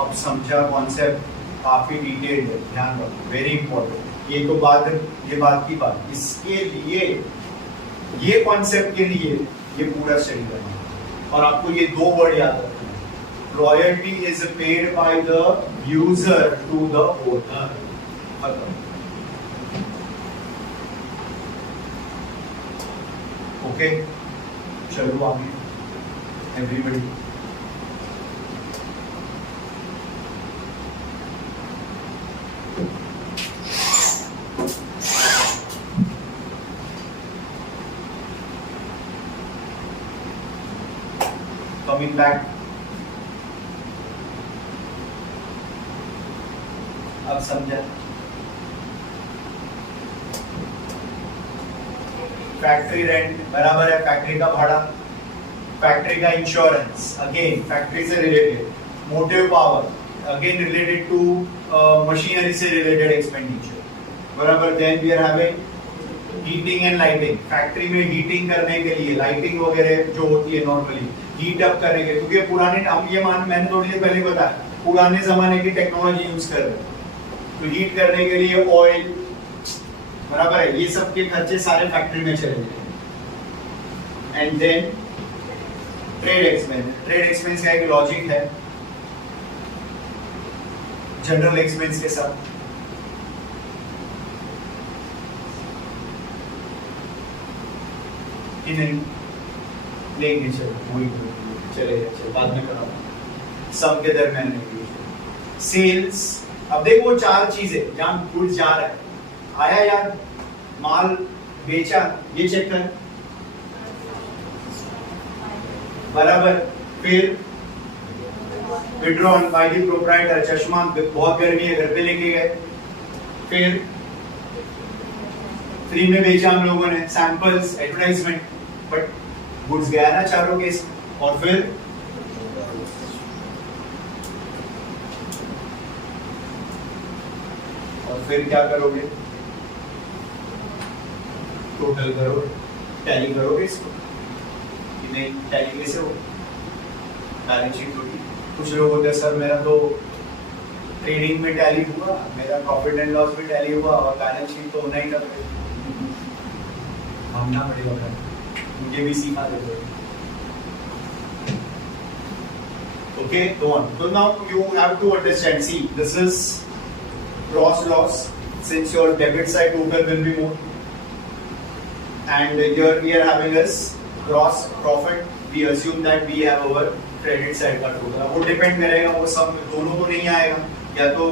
अब समझा कॉन्सेप्ट? काफी डिटेल्ड है, ध्यान रखो, वेरी इंपॉर्टेंट। ये तो ये बात की बात, इसके लिए, ये कॉन्सेप्ट के लिए ये पूरा स्टडी करना है। और आपको ये 2 वर्ड याद रखना है, royalty is paid by the user to the owner. खत्म। ओके, चलो आगे एवरीबॉडी। Coming back, अब समझा। फैक्ट्री रेंट बराबर है फैक्ट्री का भाड़ा, फैक्ट्री का इंश्योरेंस अगेन फैक्ट्री से related, motive power again related to machinery से रिलेटेड एक्सपेंडिचर बराबर। Then we are having heating and lighting, factory में हीटिंग करने के लिए लाइटिंग वगैरह जो होती है नॉर्मली हीट अप करने के, क्योंकि पुराने हम ये मैंने थोड़ी देर पहले बताया पुराने जमाने की टेक्नोलॉजी यूज कर रहे हैं, तो हीट करने के लिए ऑयल बराबर है, ये सब के खर्चे सारे फैक्ट्री में चले जाएंगे। And then trade expense, trade expense का एक लॉजिक है जनरल एक्सपेंस के साथ। कि नहीं लेंगे, चलो वही चलेगा, बाद में कराऊंगा सब के दरमियान नहीं। सेल्स, अब देखो वो चार चीजें जहां गुड्स जा रहा है, आया यार माल बेचा, ये चेक कर बराबर। फिर विड्रॉन बाय द प्रोप्राइटर, चश्मा बहुत गर्मी है घर पे लेके गए, फिर फ्री में बेचा हम लोगों ने, सैंपल्स एडवर्टाइजमेंट, बट गुड्स गया ना चारों केस। और फिर क्या करोगे, टोटल करो, टैली करोगे इसको कि नहीं, टैली कैसे हो, बैलेंस शीट होगी। कुछ लोग होते हैं सर मेरा तो ट्रेडिंग में टैली हुआ, मेरा प्रॉफिट एंड लॉस में टैली हुआ और बैलेंस शीट तो होना ही था, मानना पड़ेगा, मुझे भी सीखा देते। Okay, go on. So now you have to understand. See, this is gross loss, since your debit side total will be more, and here we are having as gross profit. We assume that we have our credit side का total. वो depend करेगा, वो सब दोनों तो नहीं आएगा, या तो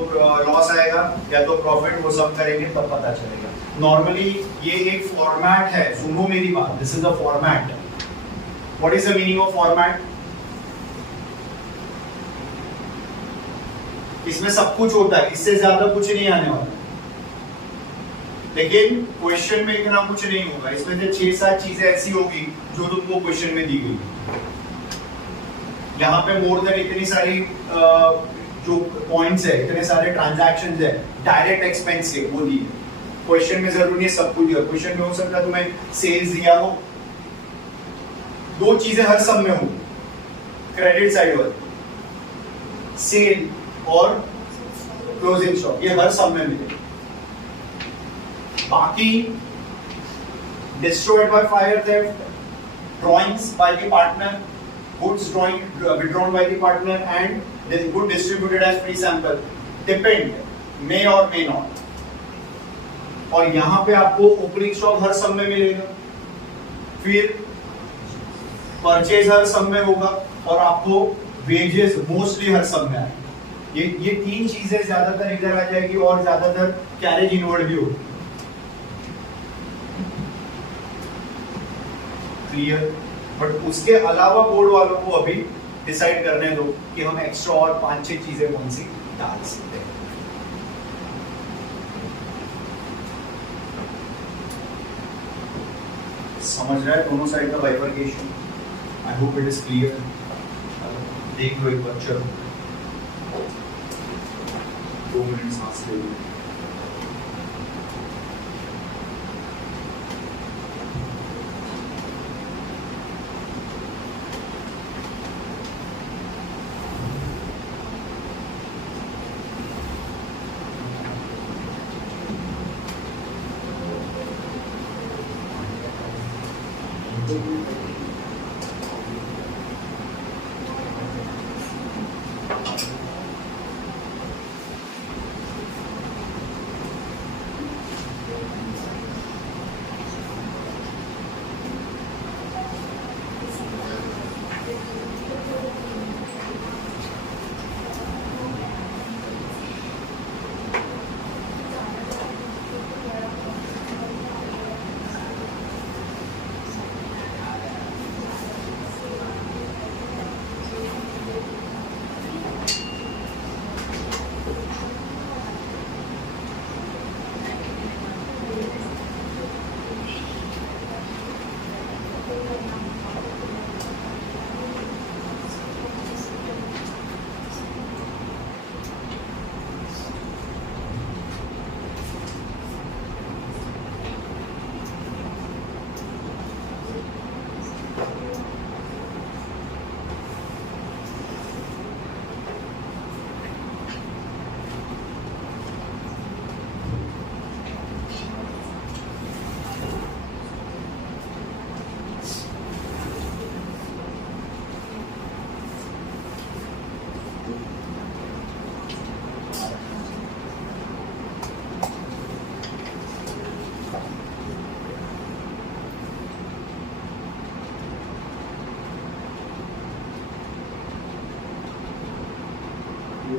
लॉस आएगा या तो प्रॉफिट, वो सब करेंगे तब पता चलेगा। नॉर्मली ये एक फॉर्मेट है, सुनो मेरी बात, this is a format. What is the meaning of format? इसमें सब कुछ होता है, इससे ज्यादा कुछ नहीं आने वाला, लेकिन क्वेश्चन में इतना कुछ नहीं होगा। इसमें से 6-7 चीजें ऐसी होगी जो तुमको क्वेश्चन में दी गई। यहाँ पे मोर देन इतनी सारी जो पॉइंट्स है, इतने सारे ट्रांजैक्शंस है, डायरेक्ट एक्सपेंस के वो दिए। क्वेश्चन में जरूरी नहीं सब कुछ दिया, क्वेश्चन में हो सकता है तुम्हें सेल्स दिया हो, 2 चीजें हर सब में हो, क्रेडिट साइड और सेल और क्लोजिंग स्टॉक, ये हर सब में मिले। बाकी destroyed by fire theft, drawings by the partner, goods drawing withdrawn by the partner and good distributed as free sample, depend may और मे नॉट। और यहां पे आपको ओपनिंग स्टॉक हर सब में मिलेगा, फिर परचेज हर सब में होगा और आपको वेजेस मोस्टली हर सब में आएगा। ये 3 चीजें ज्यादातर इधर आ जाएगी और ज्यादातर कैरेज इनवर्ड भी होगी। क्लियर? बट उसके अलावा बोर्ड वालों को अभी डिसाइड करने दो कि हम एक्स्ट्रा और 5-6 चीजें कौन सी डाल सकते हैं। समझ रहा है दोनों साइड का bifurcation? I hope it is clear. देख लो एक बार, चलो 2 मिनट सांस ले लो।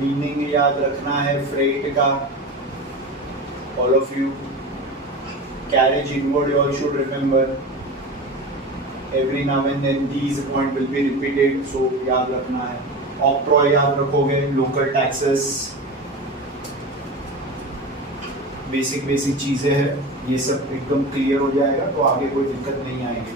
मीनिंग याद रखना है फ्रेट का, all of you. Carriage inward you all should remember. Every now and then these point will be repeated, so याद रखना है. Octroi याद रखोगे, local taxes, बेसिक चीजें हैं, ये सब एकदम क्लियर हो जाएगा तो आगे कोई दिक्कत नहीं आएगी.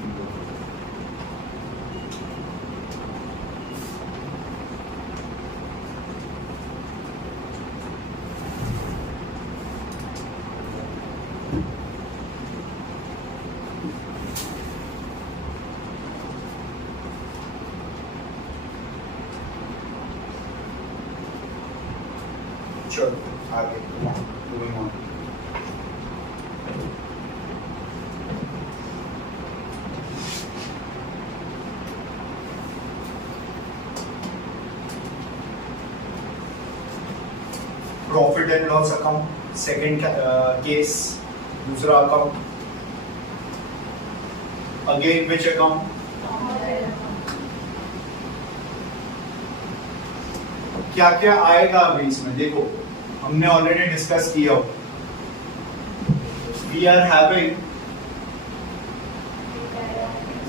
चलो आगे moving on. Profit and loss account second case. दूसरा अकाउंट अगेन विच अकाउंट? क्या क्या आएगा अभी इसमें देखो, हमने ऑलरेडी डिस्कस किया हो. वी आर हैविंग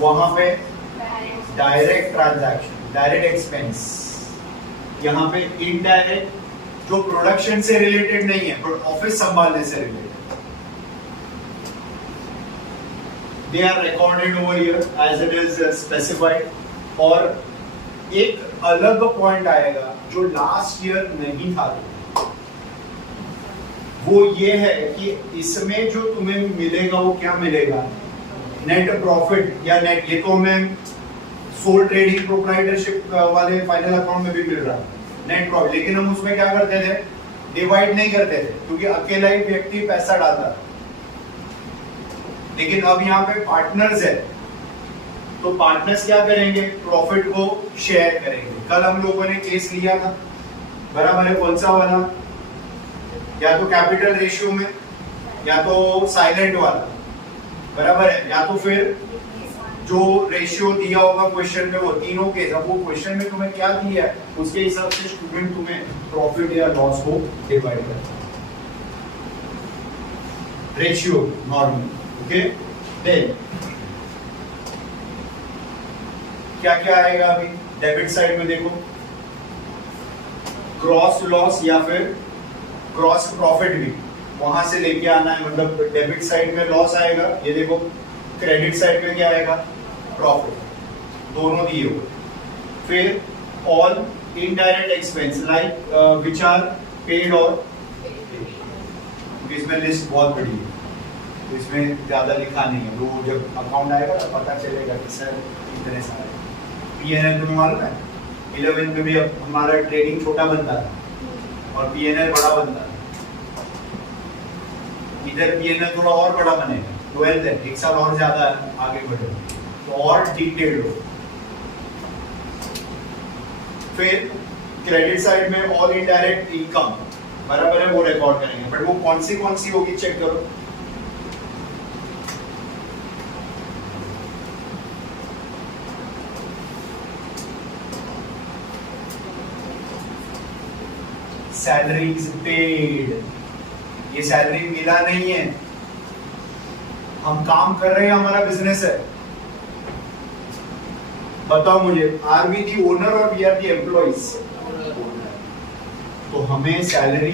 वहां पे डायरेक्ट ट्रांजैक्शन, डायरेक्ट एक्सपेंस. यहाँ पे इनडायरेक्ट जो प्रोडक्शन से रिलेटेड नहीं है बट ऑफिस संभालने से related, they are recorded over here as it is specified. और एक अलग पॉइंट आएगा जो लास्ट ईयर नहीं था, वो ये है कि इसमें जो तुम्हें मिलेगा वो क्या मिलेगा? नेट प्रॉफिट या नेट. ये तो हमें सोल ट्रेडिंग प्रोप्राइटरशिप वाले फाइनल अकाउंट में भी मिल रहा है नेट प्रॉफिट. लेकिन हम उसमें क्या करते थे? डिवाइड नहीं करते थे क्योंकि अकेला ही व्यक्ति पैसा डालता था. लेकिन अब यहाँ पे पार्टनर्स है तो पार्टनर्स क्या करेंगे? प्रॉफिट को शेयर करेंगे. कल हम लोगों ने केस लिया था, बराबर है? कौन सा वाला? या तो कैपिटल रेशियो में, या तो साइलेंट वाला, बराबर है? या तो फिर जो रेशियो दिया होगा क्वेश्चन में, वो तीनों केस. अब वो क्वेश्चन में तुम्हें क्या दिया है उसके हिसाब से स्टूडेंट तुम्हें प्रॉफिट या लॉस को डिवाइड करता है. Ratio normal. ओके, देन क्या क्या आएगा अभी डेबिट साइड में? देखो, क्रॉस लॉस या फिर क्रॉस प्रॉफिट भी वहां से लेके आना है. मतलब डेबिट साइड में लॉस आएगा, ये देखो. क्रेडिट साइड में क्या आएगा? प्रॉफिट. दोनों दिए हुए. फिर all indirect expense like which are paid और, इसमें लिस्ट बहुत बड़ी है, इसमें ज्यादा लिखा नहीं है. वो जब अकाउंट आएगा तो पता चलेगा कि सर इतने सारे. पीएनएल तुम्हें मालूम है 11 में भी अब हमारा ट्रेडिंग छोटा बनता है और पीएनएल बड़ा बनता है. इधर पीएनएल थोड़ा और बड़ा बनेगा, 12 है, एक साल और ज्यादा आगे बढ़े तो और डिटेल्ड हो. फिर क्रेडिट साइड में ऑल इनडायरेक्ट इनकम, बराबर है, वो रिकॉर्ड करेंगे. बट वो कौन सी होगी चेक करो. Salaries paid. ये सैलरी मिला नहीं है, हम काम कर रहे हैं, हमारा बिजनेस है. बताओ मुझे, आर वी दी ओनर और वी आर दी एम्प्लॉइज? तो हमें सैलरी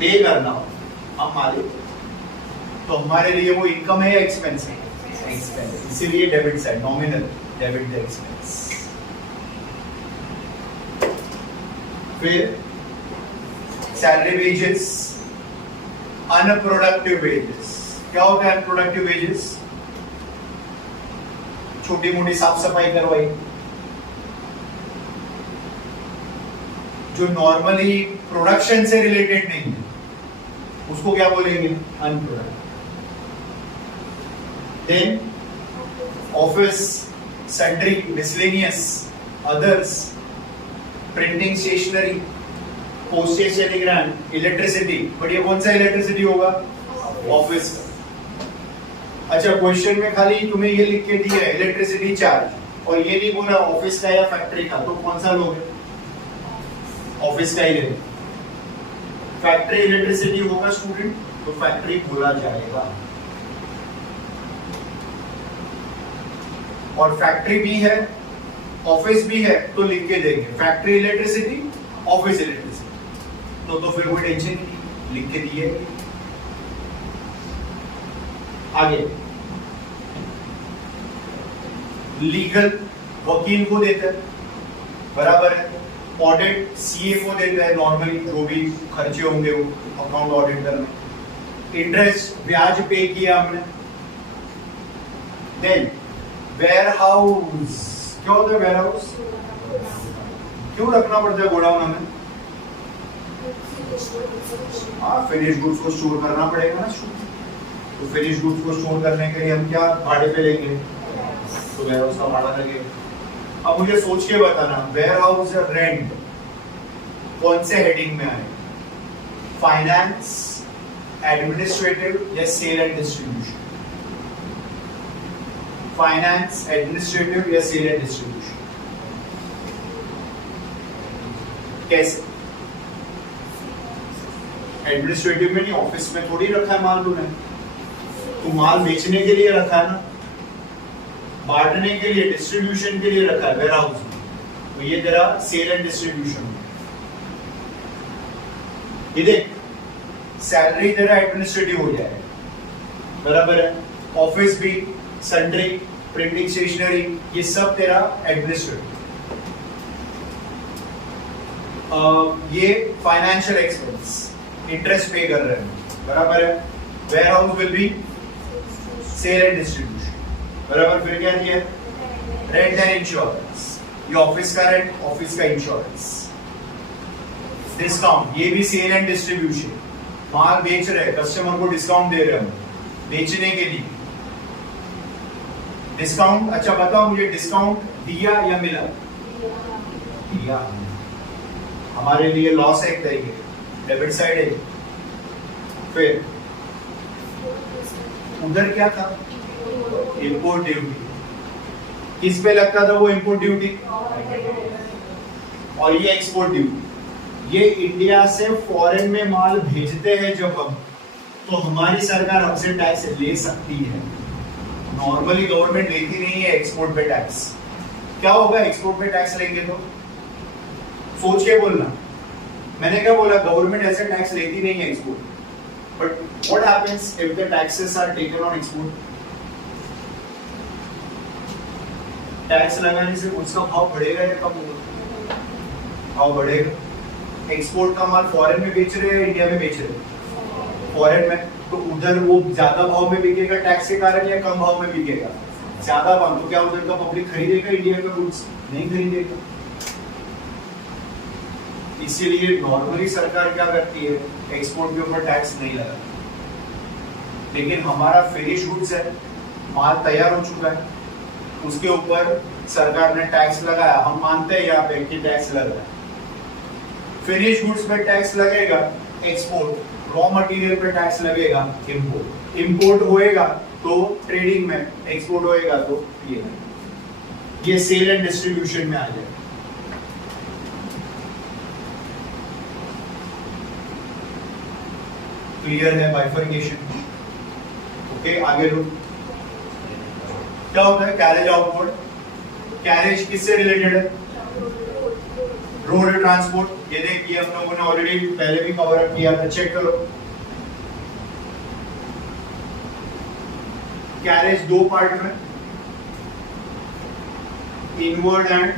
पे करना हो, हम मालिक, तो हमारे लिए वो इनकम है या एक्सपेंस है? एक्सपेंस. इसीलिए debit side, nominal debit the expense. फिर सैलरी वेजेस, अनप्रोडक्टिव वेजेस. क्या होता है अनप्रोडक्टिव वेजेस? छोटी मोटी साफ सफाई करवाई, जो नॉर्मली प्रोडक्शन से रिलेटेड नहीं है, उसको क्या बोलेंगे? Unproductive. Then office sundry, miscellaneous, others, printing stationery, postage, telegram, electricity. But ये कौन सा इलेक्ट्रिसिटी होगा? ऑफिस का. अच्छा, क्वेश्चन में खाली तुम्हें ये लिख के दिया है इलेक्ट्रिसिटी चार्ज, और ये नहीं बोला ऑफिस का या फैक्ट्री का, तो कौन सा लोगे? ऑफिस का ही ले। फैक्ट्री इलेक्ट्रिसिटी होगा स्टूडेंट, तो फैक्ट्री बोला जाएगा। और फैक्ट्री भी है, ऑफिस भी है, तो लिख के देंगे फैक्ट्री इलेक्ट्रिसिटी, ऑफिस इलेक्ट्रिसिटी। तो फिर कोई टेंशन नहीं, लिख के दिए। आगे लीगल वकील को देता है, बराबर है। ऑडिट सीए को देता है, नॉर्मली जो भी खर्चे होंगे वो अकाउंट ऑडिट करने। इंटरेस्ट ब्याज पे किया हमने। देन वेयर हाउस, क्या होता है वेयर हाउस? क्यों रखना पड़ता है गोडाउन हमें? हाँ, फिनिश गुड्स को स्टोर करना पड़ेगा ना। तो फिनिश गुड्स को स्टोर करने के लिए हम क्या भाड़े पे लेंगे? तो वेयर हाउस का भाड़ा लगेगा। अब मुझे सोच के बताना, वेयर हाउस रेंट कौन से हेडिंग में आए? फाइनेंस, एडमिनिस्ट्रेटिव या sale and distribution? Finance, administrative या सेल एंड डिस्ट्रीब्यूशन? कैसे? एडमिनिस्ट्रेटिव में नहीं, ऑफिस में थोड़ी रखा है माल तूने। तू माल बेचने के लिए रखा है ना, बांटने के लिए, डिस्ट्रीब्यूशन के लिए रखा है वेयर हाउस में। तो ये तेरा सेल एंड डिस्ट्रीब्यूशन। ये देख, सैलरी तेरा एडमिनिस्ट्रेटिव हो जाएगा, बराबर है। ऑफिस भी, सन्ड्री, प्रिंटिंग स्टेशनरी, ये सब तेरा एडमिनिस्ट्रेटिव। ये फाइनेंशियल एक्सपेंस, इंटरेस्ट पे कर रहे हैं, बराबर है। Warehouse will be sale and distribution, बराबर। फिर क्या दिया? रेंट एंड इंश्योरेंस, ये ऑफिस का रेंट, ऑफिस का इंश्योरेंस। डिस्काउंट, ये भी सेल एंड डिस्ट्रीब्यूशन। माल बेच रहे हैं, कस्टमर को डिस्काउंट दे रहे हैं बेचने के लिए। डिस्काउंट, अच्छा बताओ मुझे, डिस्काउंट दिया या मिला? दिया। हमारे लिए लॉस है एक तरीके, डेबिट साइड है। फिर उधर क्या था? Import duty. किस पे लगता था वो इंपोर्ट ड्यूटी? और ये एक्सपोर्ट ड्यूटी। ये इंडिया से फॉरेन में माल भेजते हैं जब हम, तो हमारी सरकार हमसे टैक्स ले सकती है। नॉर्मली गवर्नमेंट लेती नहीं है एक्सपोर्ट पे टैक्स। क्या होगा एक्सपोर्ट पे टैक्स लेंगे तो? सोच के बोलना। मैंने क्या बोला? गवर्नमेंट ऐसे टैक्स लेती नहीं है export. But what happens if the taxes are taken on export? Tax लगाने से उसका भाव बढ़ेगा या कम होगा? भाव बढ़ेगा। एक्सपोर्ट का माल फॉरेन में बेच रहे हैं, इंडिया में बेच रहे हैं? फॉरेन में, तो उधर वो ज्यादा भाव में बिकेगा टैक्स के कारण या कम भाव में बिकेगा? ज्यादा भाव। तो क्या उधर का पब्लिक खरीदेगा इंडिया का गुड्स? नहीं खरीदेगा। इसीलिए नॉर्मली सरकार क्या करती है? एक्सपोर्ट के ऊपर टैक्स नहीं लगाती। लेकिन हमारा फिनिश गुड्स है, माल तैयार हो चुका है, उसके ऊपर सरकार ने टैक्स लगाया। हम मानते हैं यहाँ पे कि टैक्स लग रहा है। फिनिश गुड्स पे टैक्स लगेगा एक्सपोर्ट, रॉ मटेरियल पे टैक्स लगेगा इंपोर्ट। इंपोर्ट होएगा तो ट्रेडिंग में, एक्सपोर्ट होएगा तो ये सेल एंड डिस्ट्रीब्यूशन में आ जाएगा। क्लियर है बाइफर्केशन? ओके, आगे लो। क्या होता है कैरेज आउटवर्ड? कैरेज किससे रिलेटेड है? Road transport. ये देखिए हम लोगों ने ऑलरेडी पहले भी कवर अप किया था, चेक करो। कैरेज दो पार्ट में, इनवर्ड एंड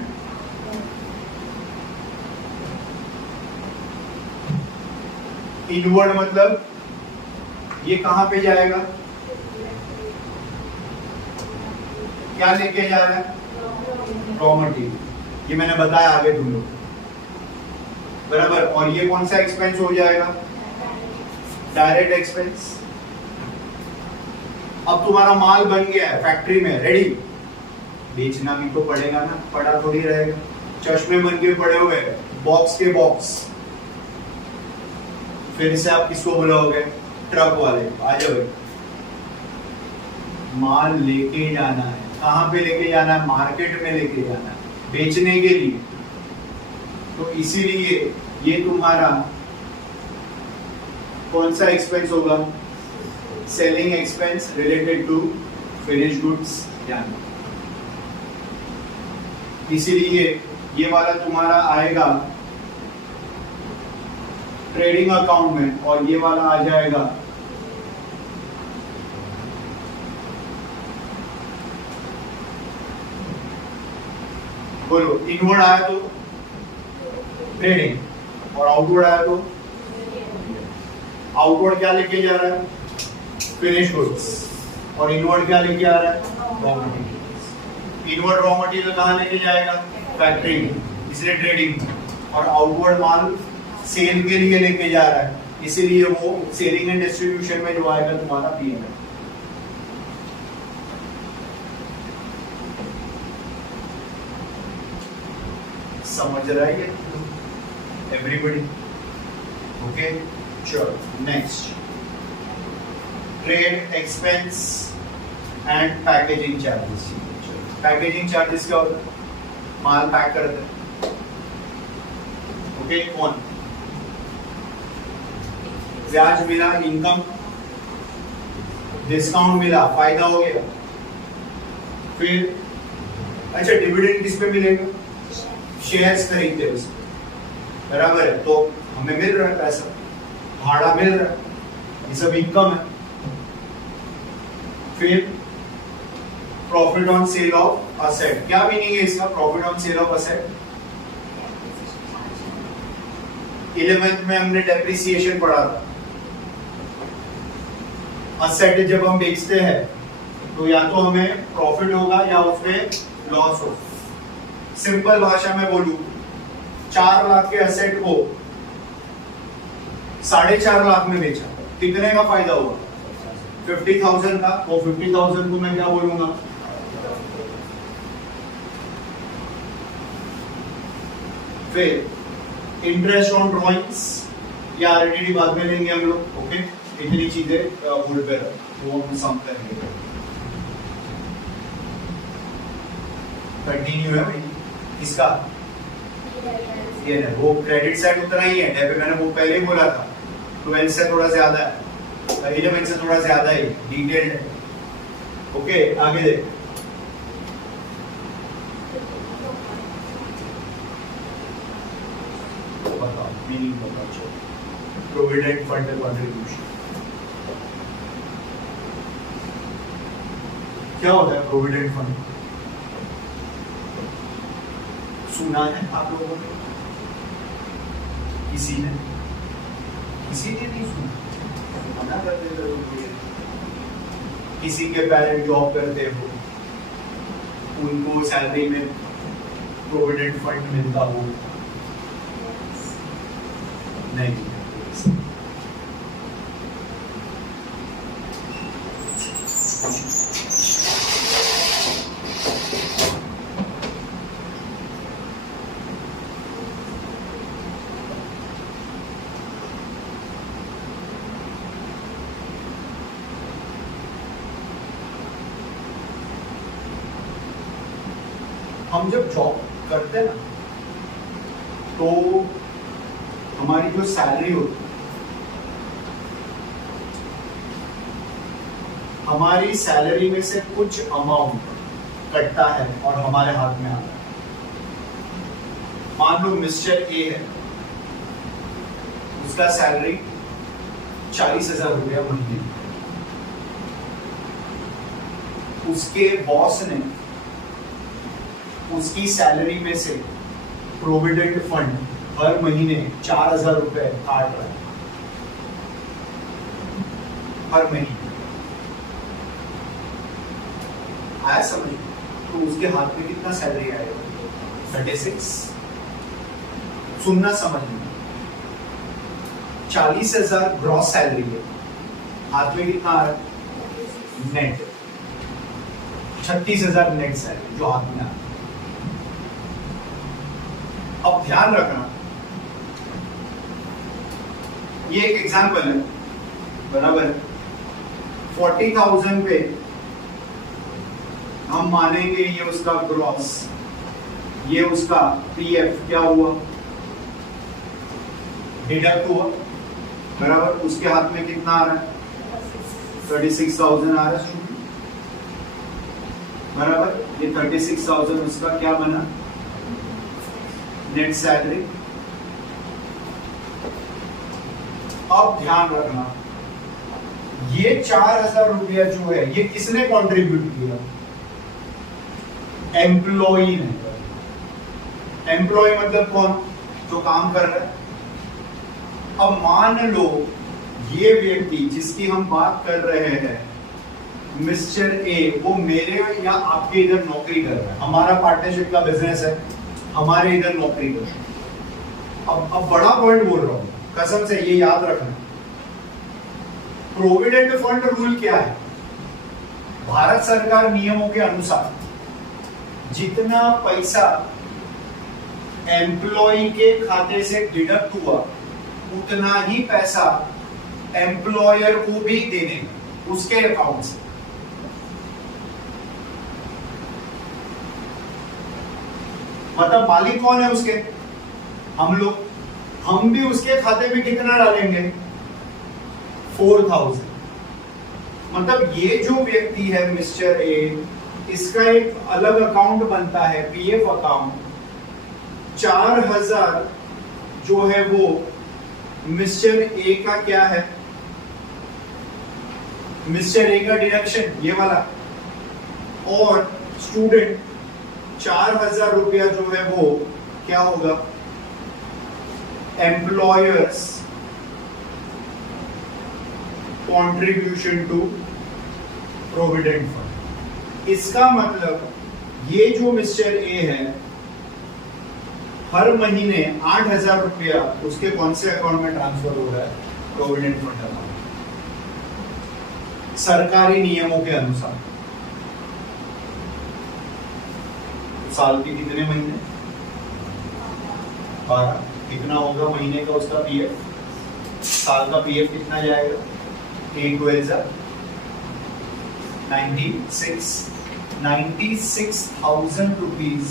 इनवर्ड। मतलब ये कहां पे जाएगा? क्या लेके जा रहा है? Raw material. ये मैंने बताया आगे तुम लोग, बराबर। और ये कौन सा एक्सपेंस हो जाएगा? Direct expense. अब तुम्हारा माल बन गया है फैक्ट्री में, रेडी, बेचना भी तो पड़ेगा ना, पड़ा थोड़ी रहेगा। चश्मे बन के पड़े हुए, बॉक्स के बॉक्स। फिर से आप किसको बुलाओगे? ट्रक वाले, आ जाओ। माल लेके जाना है, कहां पे लेके जाना है? मार्केट में लेके जाना है बेचने के लिए। तो इसीलिए ये तुम्हारा कौन सा एक्सपेंस होगा? Selling expense related to finish goods. इसीलिए ये वाला तुम्हारा आएगा ट्रेडिंग अकाउंट में और ये वाला आ जाएगा बोलो, इनवर्ड आया तो ट्रेडिंग और आउटवर्ड आया तो आउटवर्ड क्या लेके जा रहा है? Finish goods. और इनवर्ड क्या लेके आ रहा है? Raw material. Inward raw material कहाँ लेके जाएगा? फैक्ट्री, इसलिए ट्रेडिंग। और आउटवर्ड माल सेल के लिए लेके जा रहा है, इसीलिए वो सेलिंग एंड डिस्ट्रीब्यूशन में जो आएगा तुम्हारा पीएनएल। समझ रहा है एवरीबॉडी? ओके, चलो next, trade expense and packaging charges. Packaging charges क्या होता है? माल पैक करते हैं। ओके, कौन? ब्याज मिला, इनकम, डिस्काउंट मिला, फायदा हो गया। फिर अच्छा, डिविडेंड किस पे मिलेगा? शेयर्स खरीदते उसमें, बराबर है, तो हमें मिल रहा है पैसा, भाड़ा मिल रहा है, ये सब इनकम है। फिर profit on sale of asset, क्या मीनिंग है इसका? Profit on sale of asset 11th में हमने डेप्रिसिएशन पढ़ा था। असेट जब हम बेचते हैं तो या तो हमें प्रॉफिट होगा या उसमें लॉस होगा। सिंपल भाषा में बोलूं, 4 लाख के असेट को 4.5 लाख में बेचा, कितने का फायदा हुआ? 50,000 का। वो 50,000 को मैं क्या बोलूंगा? फिर इंटरेस्ट ऑन ड्रॉइंग्स या आरडीडी बाद में लेंगे हम लोग। ओके, इतनी चीजें होल्ड पे रखो, वो हम सम करेंगे। कंटिन्यू है भाई इसका, ये ना वो क्रेडिट साइड उतना ही है, डेबिट मैंने वो पहले ही बोला था, 12 से थोड़ा ज्यादा है, 11 से थोड़ा ज्यादा है, डिटेल्ड है। ओके, आगे देख, बताओ मीनिंग बताओ। प्रोविडेंट फंड कंट्रीब्यूशन क्या होता है? प्रोविडेंट फंड सुना है आप लोगों ने? किसी ने नहीं सुना? मना कर देते हो। किसी के पेरेंट जॉब करते हो, उनको सैलरी में प्रोविडेंट फंड मिलता हो? नहीं। हम जब जॉब करते हैं ना, तो हमारी जो सैलरी होती है, हमारी सैलरी में से कुछ अमाउंट कटता है और हमारे हाथ में आता है। मान लो मिस्टर ए है, उसका सैलरी 40,000 रुपया महीने, उसके बॉस ने उसकी सैलरी में से प्रोविडेंट फंड हर महीने 4,000 रुपए काट रहा है हर महीने। आया समझ? तो उसके हाथ में कितना सैलरी आएगा? 36। सुनना समझना, 40,000 ग्रॉस सैलरी है, हाथ में कितना आ रहा है? नेट 36,000 नेट सैलरी जो हाथ में आ रहा है। अब ध्यान रखना, ये एक एग्जांपल है, बराबर? 40,000 पे हम मानेंगे ये उसका ग्रॉस, ये उसका पीएफ क्या हुआ? डिडक्ट हुआ, बराबर। उसके हाथ में कितना आ रहा है? 36,000 आ रहा है, बराबर। ये 36,000 उसका क्या बना? Net salary. अब ध्यान रखना, ये 4,000 रुपया जो है ये किसने कंट्रीब्यूट किया? एम्प्लॉई ने। एम्प्लॉय मतलब कौन? जो काम कर रहा है। अब मान लो ये व्यक्ति जिसकी हम बात कर रहे हैं, मिस्टर ए, वो मेरे या आपके इधर नौकरी कर रहा है। हमारा पार्टनरशिप का बिजनेस है, हमारे इधर नौकरी कर रहा है। अब बड़ा पॉइंट बोल रहा हूं, कसम से ये याद रखना। प्रोविडेंट फंड रूल क्या है? भारत सरकार नियमों के अनुसार जितना पैसा एम्प्लॉय के खाते से डिडक्ट हुआ उतना ही पैसा एम्प्लॉयर को भी देने उसके अकाउंट से। मतलब मालिक कौन है उसके? हम लोग। हम भी उसके खाते में कितना डालेंगे? 4,000। मतलब ये जो व्यक्ति है मिस्टर ए, इसका एक अलग अकाउंट बनता है, पीएफ अकाउंट। 4,000 जो है वो मिस्टर ए का क्या है? मिस्टर ए का डिडक्शन ये वाला। और स्टूडेंट 4,000 रुपया जो है वो क्या होगा? Employers contribution to provident fund. इसका मतलब ये जो मिस्टर ए है हर महीने 8,000 रुपया उसके कौन से अकाउंट में ट्रांसफर हो रहा है? प्रोविडेंट फंड अकाउंट, सरकारी नियमों के अनुसार। साल के कितने महीने? 12। कितना होगा महीने का उसका पीएफ? साल का पीएफ कितना जाएगा? 96,000 रुपीज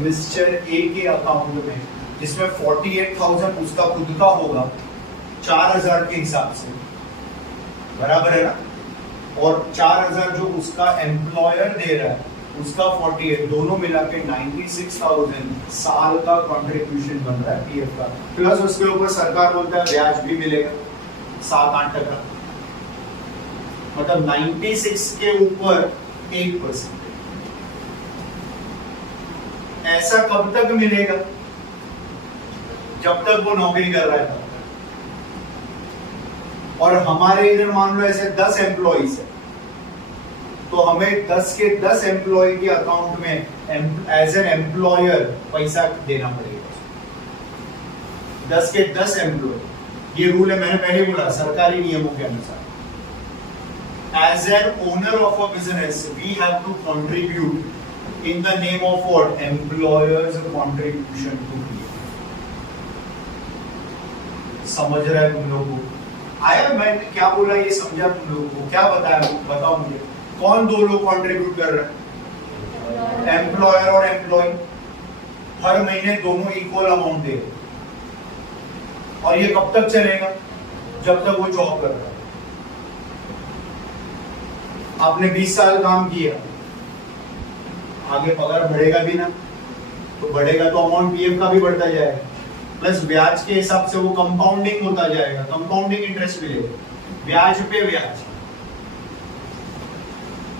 मिस्टर ए के अकाउंट में, जिसमें 48,000 उसका खुद का होगा 4,000 के हिसाब से, बराबर है ना? और 4,000 जो उसका एम्प्लॉयर दे रहा है उसका 48, दोनों मिला के 96,000 साल का कंट्रीब्यूशन बन रहा है पीएफ का। प्लस उसके ऊपर सरकार बोलता है ब्याज भी मिलेगा 7-8%। मतलब 96 के ऊपर 8%। ऐसा कब तक मिलेगा? जब तक वो नौकरी कर रहा है तब तक। और हमारे इधर मान लो ऐसे 10 एम्प्लॉइज है, तो हमें 10 के 10 एम्प्लॉय के अकाउंट में एज एन एम्प्लॉयर पैसा देना पड़ेगा। 10 के 10 एम्प्लॉय, ये रूल है, मैंने पहले बोला, सरकारी नियमों के अनुसार। As an owner of a business, we have to contribute in the name of what? Employers' contribution to PF. समझ रहा है तुम लोगों को? आया मैं क्या बोला ये समझा तुम लोगों को? क्या बताया बताओ मुझे, कौन दो लोग कंट्रीब्यूट कर रहे हैं? एम्प्लॉयर और एम्प्लॉय। हर महीने दोनों इक्वल अमाउंट दे रहे। और ये कब तक चलेगा? जब तक वो जॉब कर रहा है। आपने 20 साल काम किया, आगे पगार बढ़ेगा भी ना, तो बढ़ेगा तो अमाउंट पीएफ का भी बढ़ता जाएगा, प्लस ब्याज के हिसाब से वो कंपाउंडिंग होता जाएगा, कंपाउंडिंग इंटरेस्ट मिलेगा, ब्याज पे ब्याज,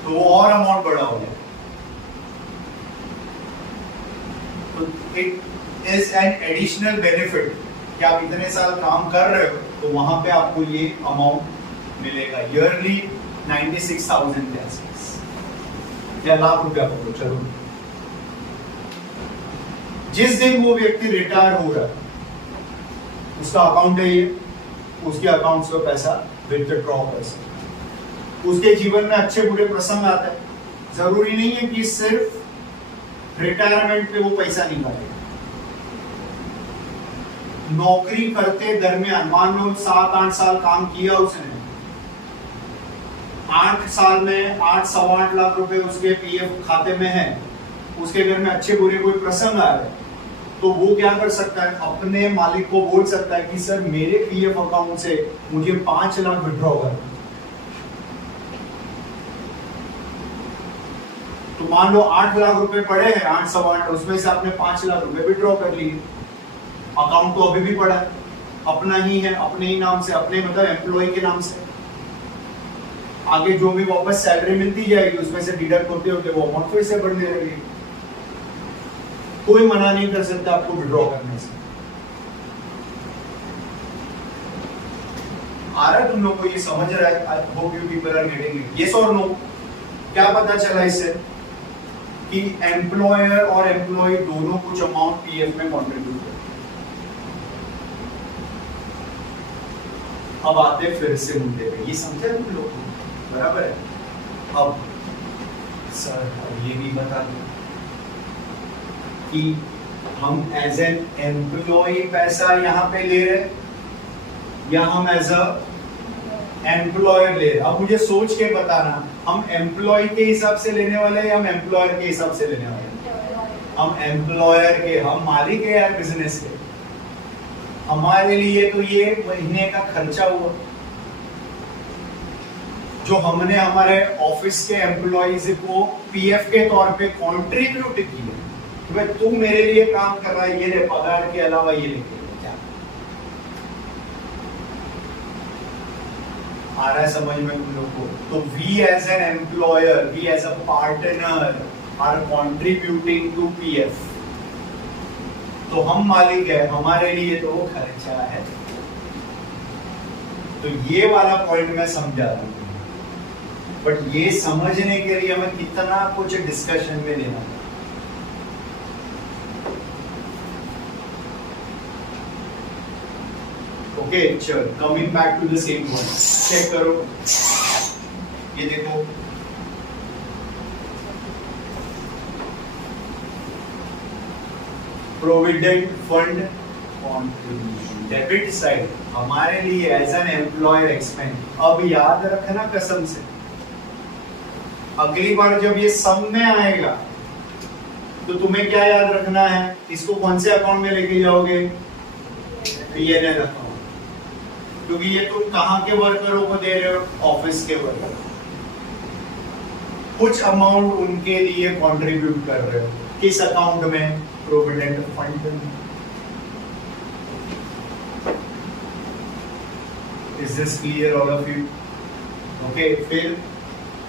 तो वो और अमाउंट बढ़ा हो जाएगा। तो it is an additional benefit कि आप इतने साल काम कर रहे हो तो वहां पे आपको ये अमाउंट मिलेगा, ईयरली 96,000 के आसपास या लाख रुपया पकड़ो। चलो, जिस दिन वो व्यक्ति रिटायर हो रहा है उसका अकाउंट है ये, उसके अकाउंट से पैसा विथड्रॉ कर सकते। उसके जीवन में अच्छे बुरे प्रसंग आते हैं, जरूरी नहीं है कि सिर्फ रिटायरमेंट पे वो पैसा निकाले। नौकरी करते दरमियान मान लो 7-8 साल काम किया उसने, 8 साल में 8-8.25 लाख रुपए उसके पीएफ खाते में है, उसके घर में अच्छे बुरे कोई प्रसंग आ रहे तो तो वो क्या कर सकता है, अपने मालिक को बोल सकता है कि सर मेरे पीएफ अकाउंट से मुझे 5 लाख विड्रॉ करना। तो मान लो 8 लाख रुपए पड़े हैं, 8 सवा 8, उसमें से आपने 5 लाख रुपए विड्रॉ कर लिए। अकाउंट तो अभी भी पड़ा है, अपना ही है, अपने ही नाम से, अपने मतलब एम्प्लॉय के नाम से। आगे जो भी वापस सैलरी मिलती जाएगी उसमें से डिडक्ट होते होते वो अमाउंट फिर से बढ़ने लगेगी। कोई मना नहीं कर सकता आपको विड्रॉ करने से। आ रहा है तुम लोग को, ये समझ रहा है? I hope you people are getting it. Yes और नो? क्या पता चला इससे कि एम्प्लॉयर और एम्प्लॉय दोनों कुछ अमाउंट पीएफ में कंट्रीब्यूट करते। अब आते फिर से मुद्दे पे, ये समझे तुम लोग? बराबर है। अब सर अब ये भी बता दो कि हम एज एन एम्प्लॉय पैसा यहाँ पे ले रहे या हम एज अ एम्प्लॉयर ले रहे। अब मुझे सोच के बताना, हम एम्प्लॉय के हिसाब से लेने वाले हैं या हम एम्प्लॉयर के हिसाब से लेने वाले हैं? हम एम्प्लॉयर के, हम मालिक है यार बिजनेस के। हमारे लिए तो ये महीने का खर्चा हुआ जो हमने हमारे ऑफिस के एम्प्लॉइज को पीएफ के तौर पे कंट्रीब्यूट किया। तो भाई तू मेरे लिए काम कर रहा है, ये ले पगार के अलावा ये लेके क्या आ रहा है समझ में तुम लोग को? तो we as an employer, we as a partner are contributing to PF. तो हम मालिक है, हमारे लिए तो वो खर्चा है। तो ये वाला पॉइंट मैं समझा रहा हूं, बट ये समझने के लिए हमें कितना कुछ डिस्कशन में लेना है। ओके चलो, coming back to the same point, check करो ये देखो। Provident fund contribution debit side हमारे लिए एज एन एम्प्लॉयर एक्सपेंस। अब याद रखना कसम से, अगली बार जब ये सम में आएगा तो तुम्हें क्या याद रखना है? इसको कौन से अकाउंट में लेके जाओगे? पीएनएल अकाउंट, क्योंकि ये तुम कहां के वर्करों को दे रहे हो? ऑफिस के वर्कर। कुछ अमाउंट उनके लिए कंट्रीब्यूट कर रहे हो, किस अकाउंट में? प्रोविडेंट फंड में। Is this clear all of you? Okay, फिर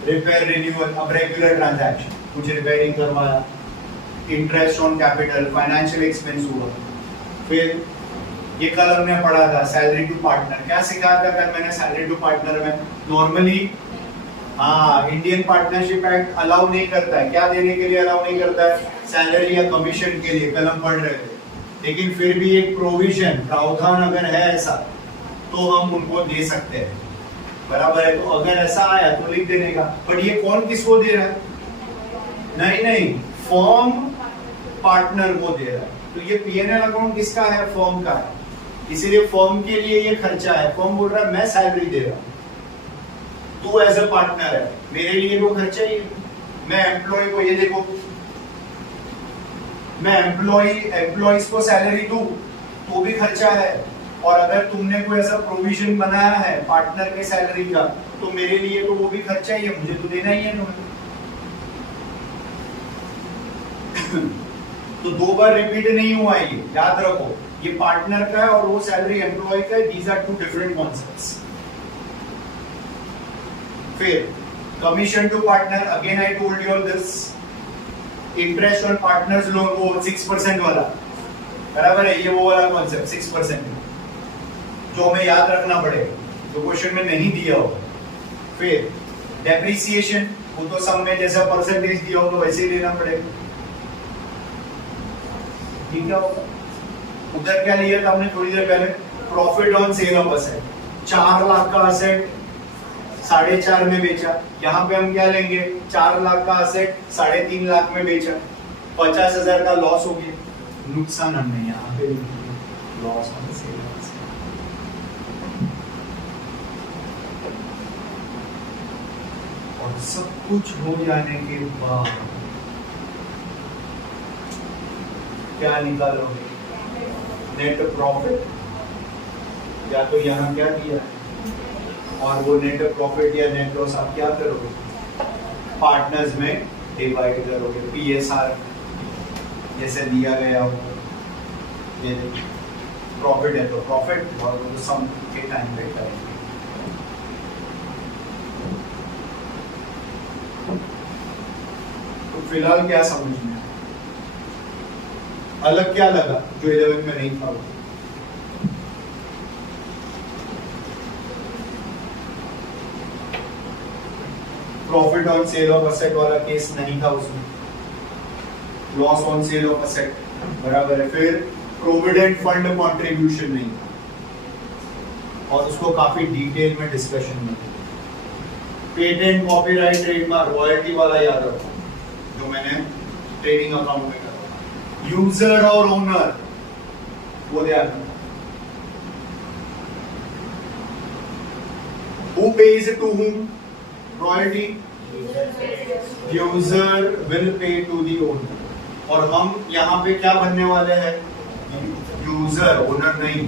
रिपेयर रिन्यूअल। अब रेगुलर ट्रांजैक्शन, कुछ रिपेयरिंग करवाया, interest on capital, financial expense हुआ। फिर ये कल हमने पढ़ा था सैलरी टू पार्टनर। क्या सिखाया था कल मैंने सैलरी टू पार्टनर में? नॉर्मली हाँ, इंडियन पार्टनरशिप एक्ट अलाउ नहीं करता है। क्या देने के लिए अलाउ नहीं करता है? सैलरी या कमीशन के लिए, कल हम पढ़ रहे थे। लेकिन फिर भी एक प्रोविजन, प्रावधान अगर है ऐसा तो हम उनको दे सकते हैं। बराबर है? तो अगर ऐसा आया तो लिख देने का। बट ये कौन किसको दे रहा है? नहीं, फर्म पार्टनर को दे रहा है। तो ये पीएनएल अकाउंट किसका है? फर्म का है। इसीलिए फर्म के लिए ये खर्चा है। फर्म बोल रहा है मैं सैलरी दे रहा हूं, तू एज अ पार्टनर है, मेरे लिए वो खर्चा ही है। मैं एम्प्लॉय को, ये देखो, मैं एम्प्लॉइज को सैलरी दूं तो भी खर्चा है। और अगर तुमने कोई ऐसा प्रोविजन बनाया है पार्टनर के सैलरी का तो मेरे लिए तो वो भी खर्चा ही है, मुझे तो देना ही है तुम्हें। तो दो बार रिपीट नहीं हुआ, ये याद रखो। ये पार्टनर का है और वो सैलरी एम्प्लॉय का है। These are two different concepts. फिर commission to partner, again I told you all this. Interest on partners loan, वो 6% वाला, बराबर है? ये वो वाला कॉन्सेप्ट 6% जो हमें याद रखना पड़ेगा, जो क्वेश्चन में नहीं दिया होगा। फिर डेप्रिसिएशन, वो तो सब में जैसा परसेंटेज दिया होगा वैसे ही लेना पड़ेगा। ठीक है? उधर क्या लिया था हमने थोड़ी देर पहले? Profit on sale of asset. 4 lakh का असेट 4.5 में बेचा। यहाँ पे हम क्या लेंगे? 4 लाख का असेट 3.5 लाख में बेचा, 50,000 का लॉस हो गया। नुकसान हमने यहाँ पे लॉस ऑन सेल। और सब कुछ हो जाने के बाद क्या निकालोगे? नेट प्रॉफिट, या तो यहाँ क्या दिया है, और वो नेट प्रॉफिट या नेट लॉस आप क्या करोगे, पार्टनर्स में डिवाइड करोगे, PSR जैसे दिया गया हो, ये प्रॉफिट है तो प्रॉफिट, और वो सम के टाइम पे करेंगे। तो फिलहाल क्या समझ में आया? अलग क्या लगा जो 11 में नहीं था? Profit on sale of asset वाला केस नहीं था उसमें, loss on sale of asset बराबर है। फिर प्रोविडेंट फंड कंट्रीब्यूशन नहीं था, और उसको काफी डिटेल में डिस्कशन में। पेटेंट, कॉपीराइट, ट्रेडमार्क, रॉयल्टी वाला याद रखो जो मैंने ट्रेडिंग अकाउंट में करा। यूजर और ओनर वो ध्यान रखो। Who pays to whom? Royalty. User will pay to the owner. और हम यहाँ पे क्या बनने वाले हैं? यूजर, ओनर नहीं।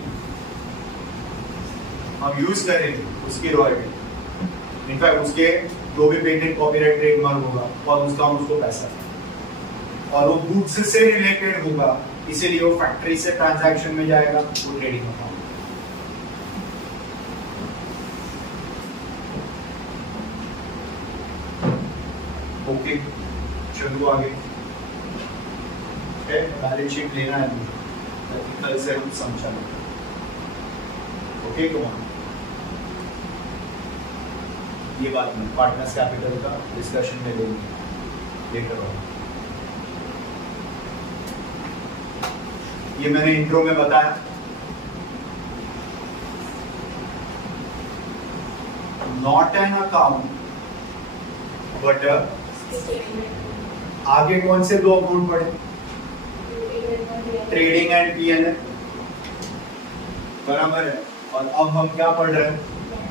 हम यूज करेंगे उसकी रॉयल्टी, इनफैक्ट उसके जो भी पेटेंट, कॉपीराइट, ट्रेडमार्क होगा और उसका हम उसको पैसा, और वो गुड्स से रिलेटेड होगा, इसीलिए वो फैक्ट्री से ट्रांजैक्शन में जाएगा, वो ट्रेडिंग अकाउंट। ओके, चलो आगे। बैलेंस शीट लेना है मुझे, कल से हम समझा। ओके, कमान ये बात में पार्टनर्स कैपिटल का डिस्कशन में लेंगे लेटर ऑन। ये मैंने इंट्रो में बताया, नॉट एन अकाउंट बट आगे कौन से दो अकाउंट पढ़े? ट्रेडिंग एंड P&L, बराबर है। और अब हम क्या पढ़ रहे हैं?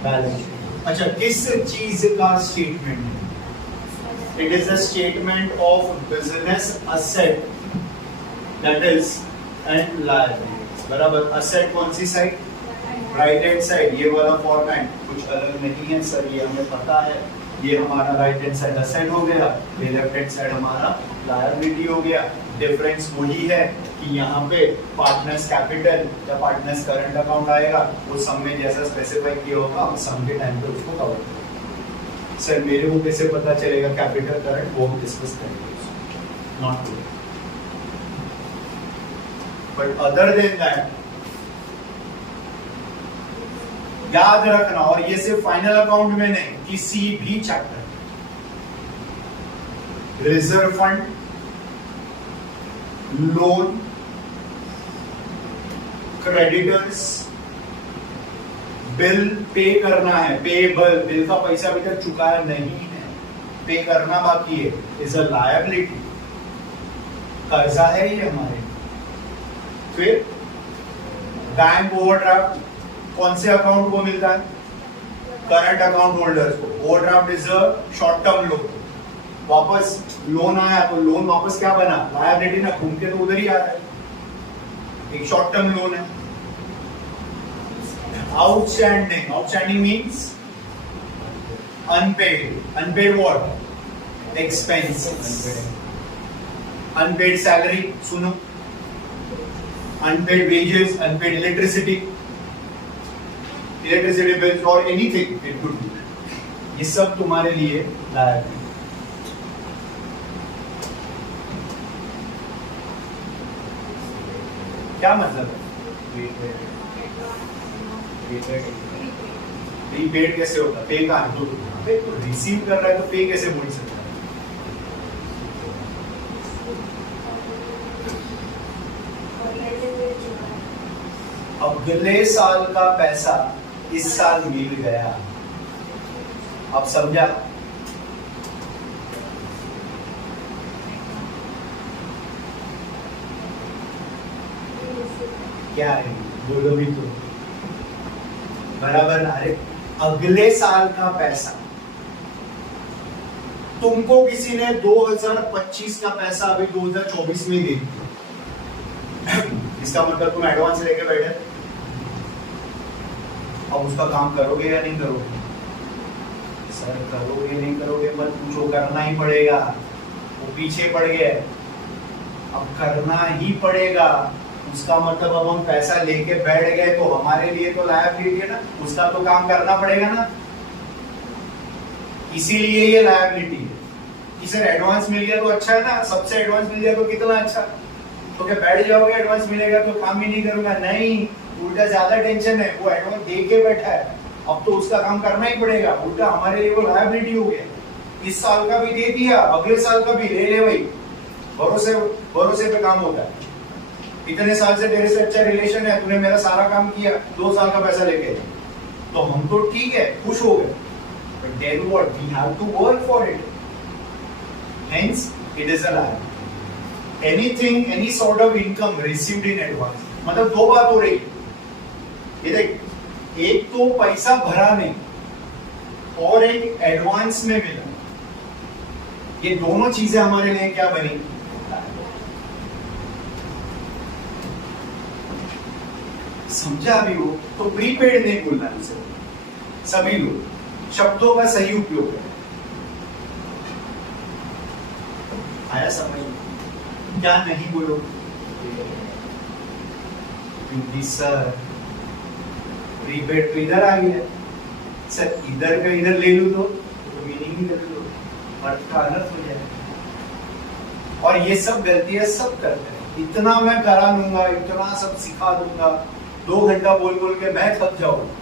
Balance sheet. अच्छा, किस चीज का स्टेटमेंट है? It is a statement of business asset, that is and liabilities, बराबर। असेट कौन सी साइड? Right hand side. ये वाला फॉर्मेट कुछ अलग नहीं है सर, ये हमें पता है। ये हमारा राइट हैंड साइड असेट हो गया, ये लेफ्ट हैंड साइड हमारा लायबिलिटी हो गया। डिफरेंस वही है कि यहाँ पे पार्टनर्स कैपिटल या पार्टनर्स करंट अकाउंट आएगा, वो सम में जैसा स्पेसिफाई किया होगा, हम सम के टाइम पे उसको कवर करेंगे। सर मेरे को कैसे पता चलेगा कैपिटल करंट? वो हम डिस्कस करेंगे, not today. But other than that याद रखना, और ये सिर्फ फाइनल अकाउंट में नहीं, किसी भी chapter, reserve fund, loan, creditors, bill pay करना है, पेबल, बिल का पैसा अभी तक चुकाया नहीं है, पे करना बाकी है, इज अ लायबिलिटी, कर्जा है ये हमारे। फिर बैंक ओवरड्राफ्ट कौन से अकाउंट को मिलता है? करंट अकाउंट होल्डर्स को। Overdraft is a short term loan, वापस लोन आया तो लोन वापस क्या बना? लायबिलिटी ना, घूम के तो उधर ही आ रहा है, एक शॉर्ट टर्म लोन है। Outstanding, outstanding means unpaid, unpaid what? Expenses, unpaid salary, सुनो, unpaid wages, unpaid electricity bills और एनीथिंग इट कुड बी, ये सब तुम्हारे लिए लायबिलिटी। क्या मतलब है? प्रीपेड कैसे होता? पे का तो रिसीव कर रहा है तो पे कैसे बोल सकता है? अगले साल का पैसा इस साल मिल गया, अब समझा? क्या है? बोलो भी तो, बराबर ना? अरे अगले साल का पैसा तुमको किसी ने 2025 का पैसा अभी 2024 में दे दिया, इसका मतलब तुम एडवांस लेके बैठे, अब उसका काम करोगे या नहीं करोगे? सर करोगे नहीं करोगे मत पूछो, करना ही पड़ेगा। वो पीछे पड़ गया, अब करना ही पड़ेगा। उसका मतलब अब हम पैसा लेके बैठ गए तो हमारे लिए तो लायबिलिटी है ना, उसका तो काम करना पड़ेगा ना, इसीलिए ये लायबिलिटी है कि सर एडवांस मिल गया तो अच्छा है ना, सबसे एडवांस मिल गया तो कितना अच्छा। तो क्या बैठ जाओगे एडवांस मिलेगा तो काम ही नहीं करूंगा? नहीं, उल्टा ज्यादा टेंशन है। वो एडवांस दे के बैठा है, अब तो उसका काम करना ही पड़ेगा। उल्टा हमारे लिए वो लायबिलिटी हो गया। इस साल का भी दे दिया, अगले साल का भी ले ले भाई, भरोसे भरोसे पे काम होता है। इतने साल से तेरे से अच्छा रिलेशन है, तूने मेरा सारा काम किया, 2 साल का पैसा लेके, तो हम तो ठीक है, खुश हो गए। But then what? We have to work for it. Hence, it is a lie. Anything, any sort of income received in advance. मतलब 2 बात हो रही। ये देख, एक तो पैसा भरा नहीं और एक एडवांस में मिला। ये दोनों चीजें हमारे लिए क्या बनी? समझा अभी वो? तो प्रीपेड नहीं बोलना उसे। सभी लोग शब्दों का सही उपयोग करें। आया समझ? क्या नहीं बोलो? क्योंकि सर प्रीपेड तो इधर आ गया, सर इधर का इधर ले लूं तो मीनिंग ही कर लो, अर्थ का अनर्थ हो जाए। और ये सब गलतियां सब करते हैं। इतना मैं करा लूंगा, इतना सब सिखा दूंगा, 2 घंटा बोल बोल के मैं थक जाऊंगा,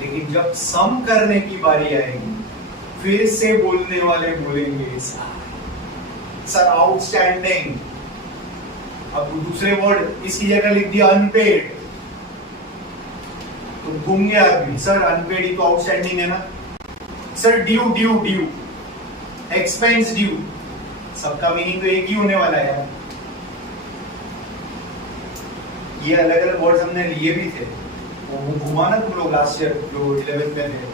लेकिन जब सम करने की बारी आएगी फिर से बोलने वाले बोलेंगे सर आउटस्टैंडिंग। अब दूसरे वर्ड इसकी जगह लिख दिया अनपेड, तो घूम गया अभी। सर अनपेड ही तो आउटस्टैंडिंग है ना। Sir due due due, expense due, सबका मीनिंग तो एक ही होने वाला है। ये अलग अलग वर्ड्स हमने लिए भी थे, वो घुमा ना तुम लोग लास्ट ईयर जो 11th में थे,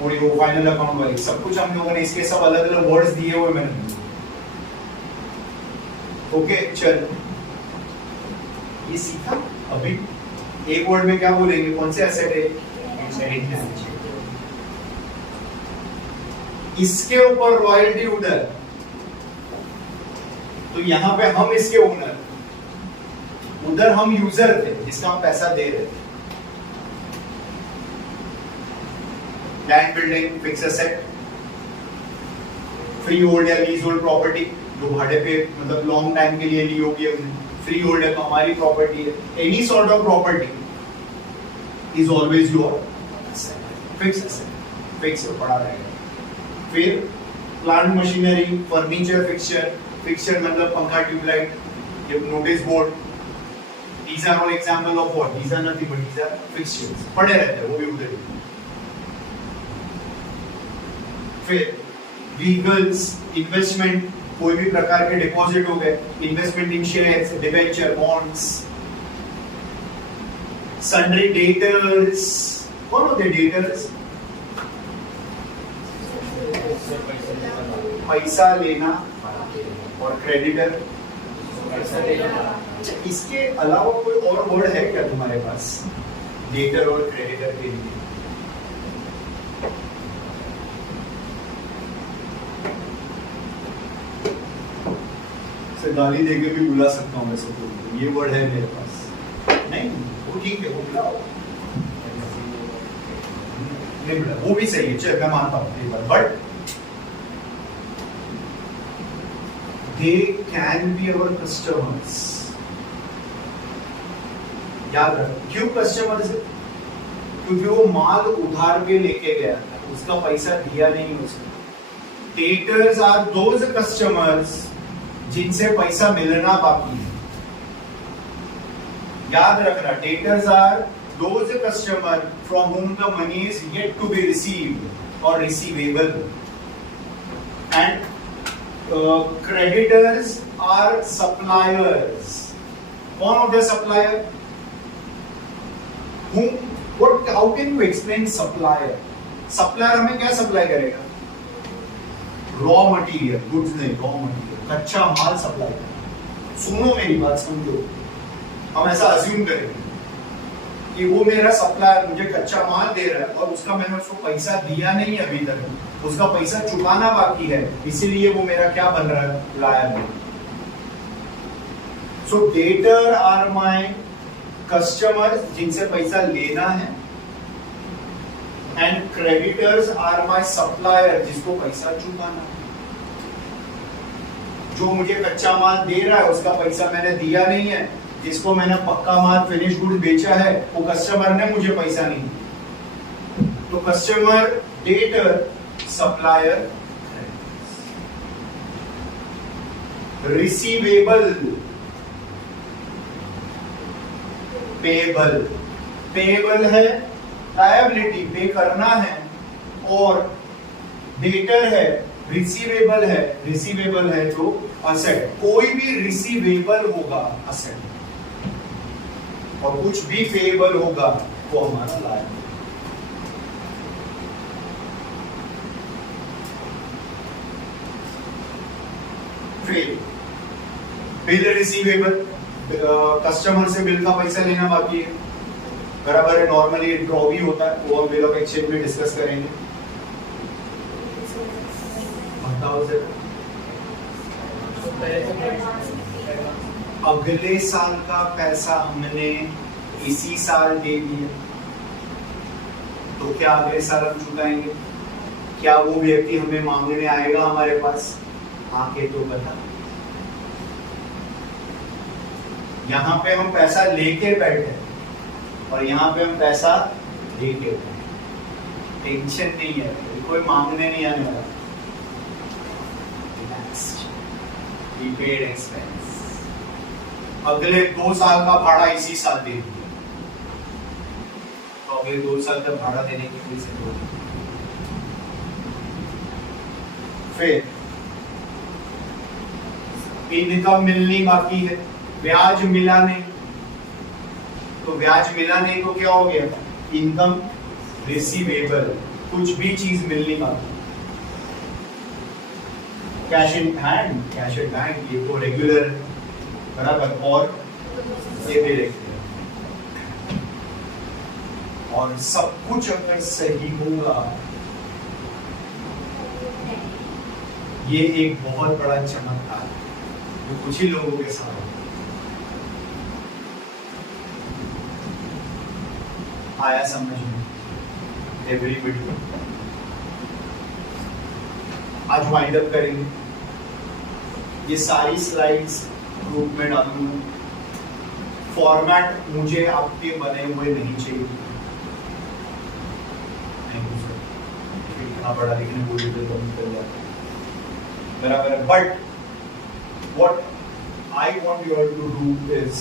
पूरी वो फाइनल अकाउंट वाली, सब कुछ हम लोगों ने इसके सब अलग अलग वर्ड्स दिए हुए मैंने। ओके चल, ये सीखा। अभी एक वर्ड में क्या बोलेंगे, कौन से एसेट है? इसके ऊपर रॉयल्टी उधर, तो यहां पे हम इसके ओनर, उधर हम यूजर थे जिसका हम पैसा दे रहे थे। Land building, fix asset, free hold या लीज होल्ड प्रॉपर्टी, जो भाड़े पे मतलब लॉन्ग टाइम के लिए ली होगी हमने, फ्री होल्ड है तो हमारी प्रॉपर्टी है। Any sort of property is always your fix asset, fix पड़ा रहेगा। फिर plant machinery, furniture, fixture, fixture मतलब पंखा, ट्यूबलाइट, ये notice board, these are all example of what? These are nothing but these are fixtures, पड़े रहते हैं वो भी उधर। फिर vehicles, इन्वेस्टमेंट, कोई भी प्रकार के डिपॉजिट हो गए, इन्वेस्टमेंट इन shares, debenture, bonds. Sundry debtors, कौन होते डेटर्स? पैसा लेना, और क्रेडिटर इसके अलावा कोई और वर्ड है क्या तुम्हारे पास डेटर और क्रेडिटर के लिए? से गाली देके भी बुला सकता हूँ वैसे तो, ये वर्ड है मेरे पास नहीं, वो ठीक है, वो बुलाओ नहीं बुला, वो भी सही है, चल मैं मानता हूँ, but they can be our customers। याद रख, क्यों कस्टमर्स? क्योंकि वो माल उधार पे लेके गया, उसका पैसा दिया नहीं उसने। डेटर्स आर दोज कस्टमर्स जिनसे पैसा मिलना बाकी है। याद रखना, debtors are those customer from whom the money is yet to be received or receivable, and creditors are suppliers। कौन होते हैं supplier? Whom? What? How can you explain supplier? Supplier हमें क्या सप्लाई करेगा? रॉ मटेरियल, गुड्स नहीं, raw material, कच्चा माल supply करेगा। सुनो मेरी बात, समझो, हम ऐसा अज्यूम करेंगे कि वो मेरा सप्लायर मुझे कच्चा माल दे रहा है और उसका मैंने उसको पैसा दिया नहीं अभी तक, उसका पैसा चुकाना बाकी है, इसीलिए वो मेरा क्या बन रहा है, लायर। So debtor are my customer जिनसे पैसा लेना है, and creditors are my supplier जिसको पैसा चुकाना है। जो मुझे कच्चा माल दे रहा है उसका पैसा मैंने दिया नहीं है, जिसको मैंने पक्का माल फिनिश गुड बेचा है वो कस्टमर ने मुझे पैसा नहीं दिया। तो customer, debtor, supplier, receivable, payable. Payable है लायबिलिटी, पे करना है, और डेटर है, रिसीवेबल है। रिसीवेबल है तो असेट, कोई भी रिसीवेबल होगा असेट, और कुछ भी पेएबल होगा वो हमारा लायबिलिटी। फिर बिल रिसीवेबल, कस्टमर से बिल का पैसा लेना बाकी है, बराबर है, नॉर्मली ड्रॉ भी होता है, वो हम बिल ऑफ एक्सचेंज में डिस्कस करेंगे। बताओ जरा, अगले साल का पैसा हमने इसी साल दे दिया, तो क्या अगले साल हम चुकाएंगे? क्या वो व्यक्ति हमें मांगने आएगा हमारे पास? आके तो बता। यहाँ पे हम पैसा लेके बैठे और यहाँ पे हम पैसा लेके बैठे, टेंशन नहीं है, कोई मांगने नहीं आने वाला। प्रीपेड एक्सपेंस, अगले 2 साल का भाड़ा इसी साल दे दिया, तो अगले 2 साल का भाड़ा देने की कोई जरूरत नहीं। फिर इनकम मिलनी बाकी है, ब्याज मिला नहीं, तो ब्याज मिला नहीं तो क्या हो गया? इनकम रिसीवेबल, कुछ भी चीज मिलनी बाकी। Cash in hand, cash in bank, ये तो रेगुलर है, बराबर, और ये भी रेगुलर, और सब कुछ अगर सही होगा, ये एक बहुत बड़ा चमत्कार है जो कुछ ही लोगों के साथ आया समझ में। एवरीबडी, आज वाइंड अप करेंगे, ये सारी स्लाइड्स ग्रुप में डालूंगा। फॉर्मेट मुझे आपके बने हुए नहीं चाहिए, इतना बड़ा लिखने बोले तो निकल जाता, बराबर। But what I want you all to do is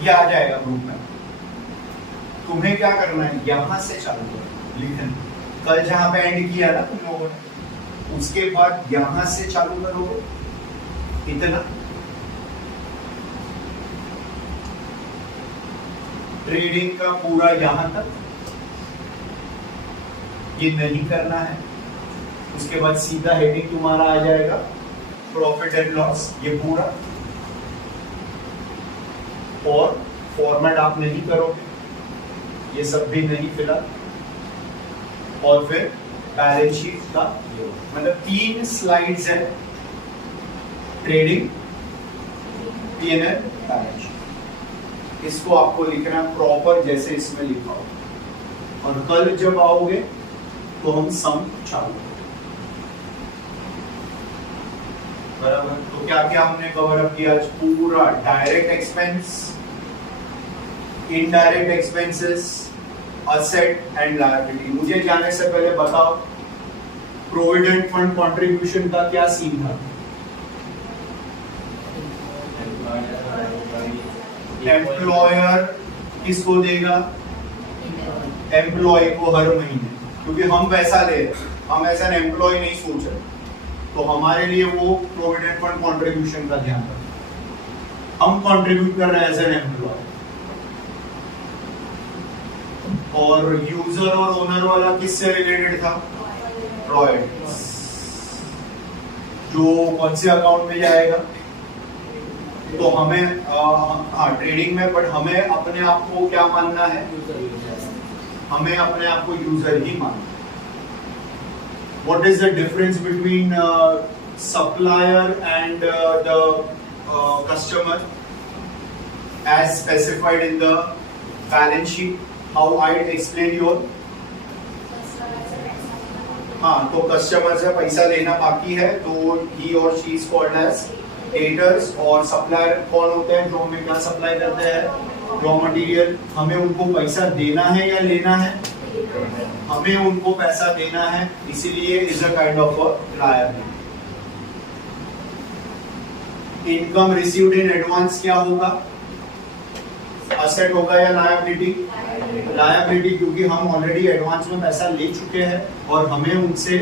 ये आ जाएगा ग्रुप में, तुम्हें क्या करना है, यहां से चालू करो लिखना। कल जहां पे एंड किया ना तुम लोगों ने, उसके बाद यहां से चालू करोगे, इतना ट्रेडिंग का पूरा यहां तक, ये नहीं करना है। उसके बाद सीधा हेडिंग तुम्हारा आ जाएगा प्रॉफिट एंड लॉस, ये पूरा, और फॉर्मेट आप नहीं करोगे, ये सब भी नहीं फिलहाल, और फिर बैलेंस शीट का, मतलब 3 स्लाइड्स है, ट्रेडिंग, पीएनएल, बैलेंस शीट। इसको आपको लिखना प्रॉपर जैसे इसमें लिखा हो, और कल जब आओगे तो हम सम चालू, बराबर। तो क्या क्या हमने कवर अप किया आज? पूरा direct expense, indirect expenses, asset and liability. मुझे जाने से पहले बताओ, प्रोविडेंट फंड कंट्रीब्यूशन का क्या सीन था? एम्प्लॉयर किसको देगा? एम्प्लॉय को हर महीने, क्योंकि हम पैसा ले रहे, हम ऐसा एम्प्लॉय नहीं सोच रहे, तो हमारे लिए वो प्रोविडेंट फंड कंट्रीब्यूशन का ध्यान रखें। हम कंट्रीब्यूट कर रहे हैं एज एन एम्प्लॉय, और यूजर और ओनर वाला किससे रिलेटेड था? रॉयल्टीज। जो कौन से अकाउंट में जाएगा? तो हमें हाँ ट्रेडिंग में, बट हमें अपने आप को क्या मानना है? हमें अपने आप को यूजर ही मानना है। What is the difference between supplier and the customer as specified in the balance sheet? How I explain your? हाँ, तो कस्टमर से पैसा लेना बाकी है तो he or she is called as debtors, और सप्लायर कौन होते हैं? जो हमें क्या सप्लाई करते हैं? Raw material. हमें उनको पैसा देना है या लेना है? हमें उनको पैसा देना है, इसीलिए is a kind of a liability. Income received in advance क्या होगा? असेट होगा या लायबिलिटी? लायबिलिटी, क्योंकि हम ऑलरेडी एडवांस में पैसा ले चुके हैं और हमें उनसे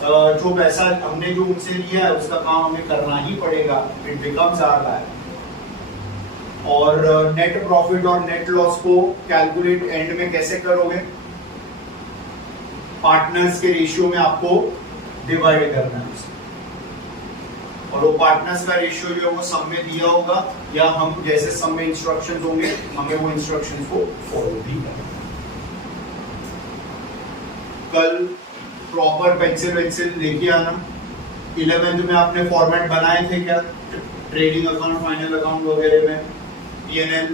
जो पैसा हमने जो उनसे लिया है उसका काम हमें करना ही पड़ेगा। It becomes our liability. और नेट प्रॉफिट और नेट लॉस को कैलकुलेट एंड में कैसे करोगे? पार्टनर्स के रेशियो में आपको डिवाइड करना है, और वो पार्टनर्स का रेशियो जो है वो सम में दिया होगा, या हम जैसे सम में इंस्ट्रक्शंस होंगे हमें वो इंस्ट्रक्शंस को फॉलो भी करना। कल प्रॉपर पेंसिल लेके आना। 11th में आपने फॉर्मेट बनाए थे क्या? ट्रेडिंग अकाउंट, फाइनल अकाउंट वगैरह में P&L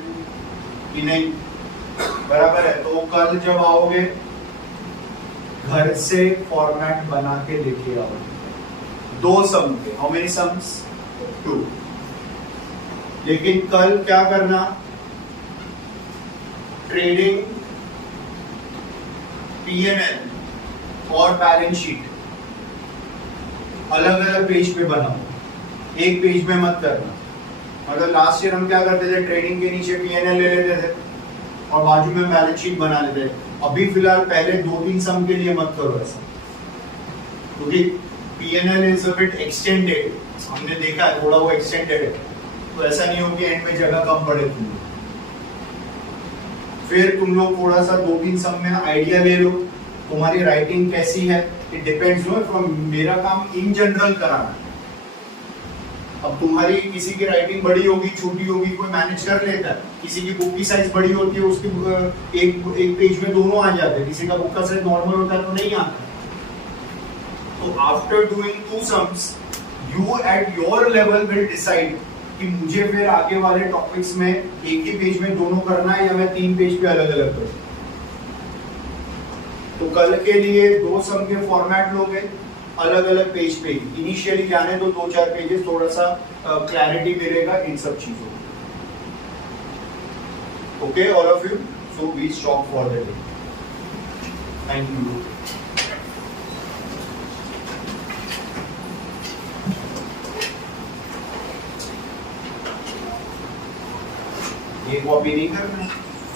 की नहीं? बराबर है। तो कल जब आओगे घर से फॉर्मेट बना के लेके आओ। 2 सम के। How many sums? 2। लेकिन कल क्या करना? ट्रेडिंग, P&L और बैलेंस शीट अलग अलग पेज पे बनाओ, एक पेज में मत करना। मतलब लास्ट ईयर हम क्या करते थे? ट्रेडिंग के नीचे P&L ले लेते थे और बाजू में बैलेंस शीट बना लेते थे। अभी फिलहाल पहले 2-3 सम के लिए मत करो ऐसा, क्योंकि P&L is a bit extended. हमने देखा है थोड़ा वो एक्सटेंडेड है, तो ऐसा नहीं हो कि एंड में जगह कम पड़े तुम लोग। फिर तुम लोग थोड़ा सा 2-3 सम में आइडिया ले लो तुम्हारी राइटिंग कैसी है। इट डिपेंड्स नो फ्रॉम, मेरा काम इन जनरल कराना है। अब तुम्हारी किसी की राइटिंग बड़ी होगी, छोटी होगी, कोई मैनेज कर लेता है। किसी की बुक की साइज बड़ी होती है, उसकी एक पेज में दोनों आ जाते हैं। किसी का बुक का साइज नॉर्मल होता है तो नहीं आता। तो after doing 2 sums you at your level will decide कि मुझे फिर आगे वाले टॉपिक्स में एक ही पेज में दोनों करना है या मैं 3 पेज पे अलग अलग करूं। तो कल के लिए 2 सम के फॉर्मेट लोगे अलग अलग पेज पे। इनिशियली जाने तो 2-4 पेजेस, थोड़ा सा क्लैरिटी मिलेगा इन सब चीजों में। Okay all of you, so we stop for the day. Thank you. ये कॉपी नहीं करना,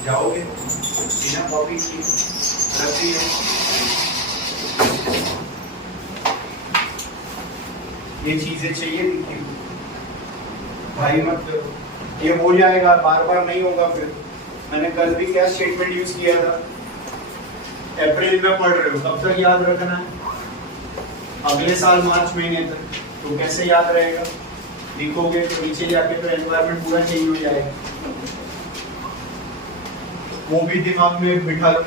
जाओगे बिना कॉपी की रखी है। ये चीजें चाहिए लिखी भाई, मत करो, ये हो जाएगा, बार बार नहीं होगा। फिर मैंने कल भी क्या स्टेटमेंट यूज किया था? अप्रैल में पढ़ रहे हो, कब तक याद रखना है? अगले साल मार्च महीने तक। तो कैसे याद रहेगा? लिखोगे तो नीचे जाके तो एनवायरनमेंट पूरा चेंज हो जाएगा। वो भी दिमाग में बिठा लो।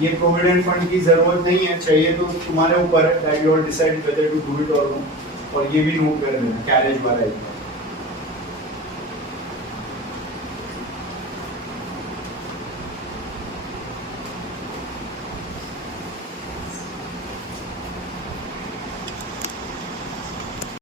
ये प्रोविडेंट फंड की जरूरत नहीं है, चाहिए तो तुम्हारे ऊपर है, that you all decide whether to do it और नॉट। और ये भी नोट कर लेना, कैरेज वाला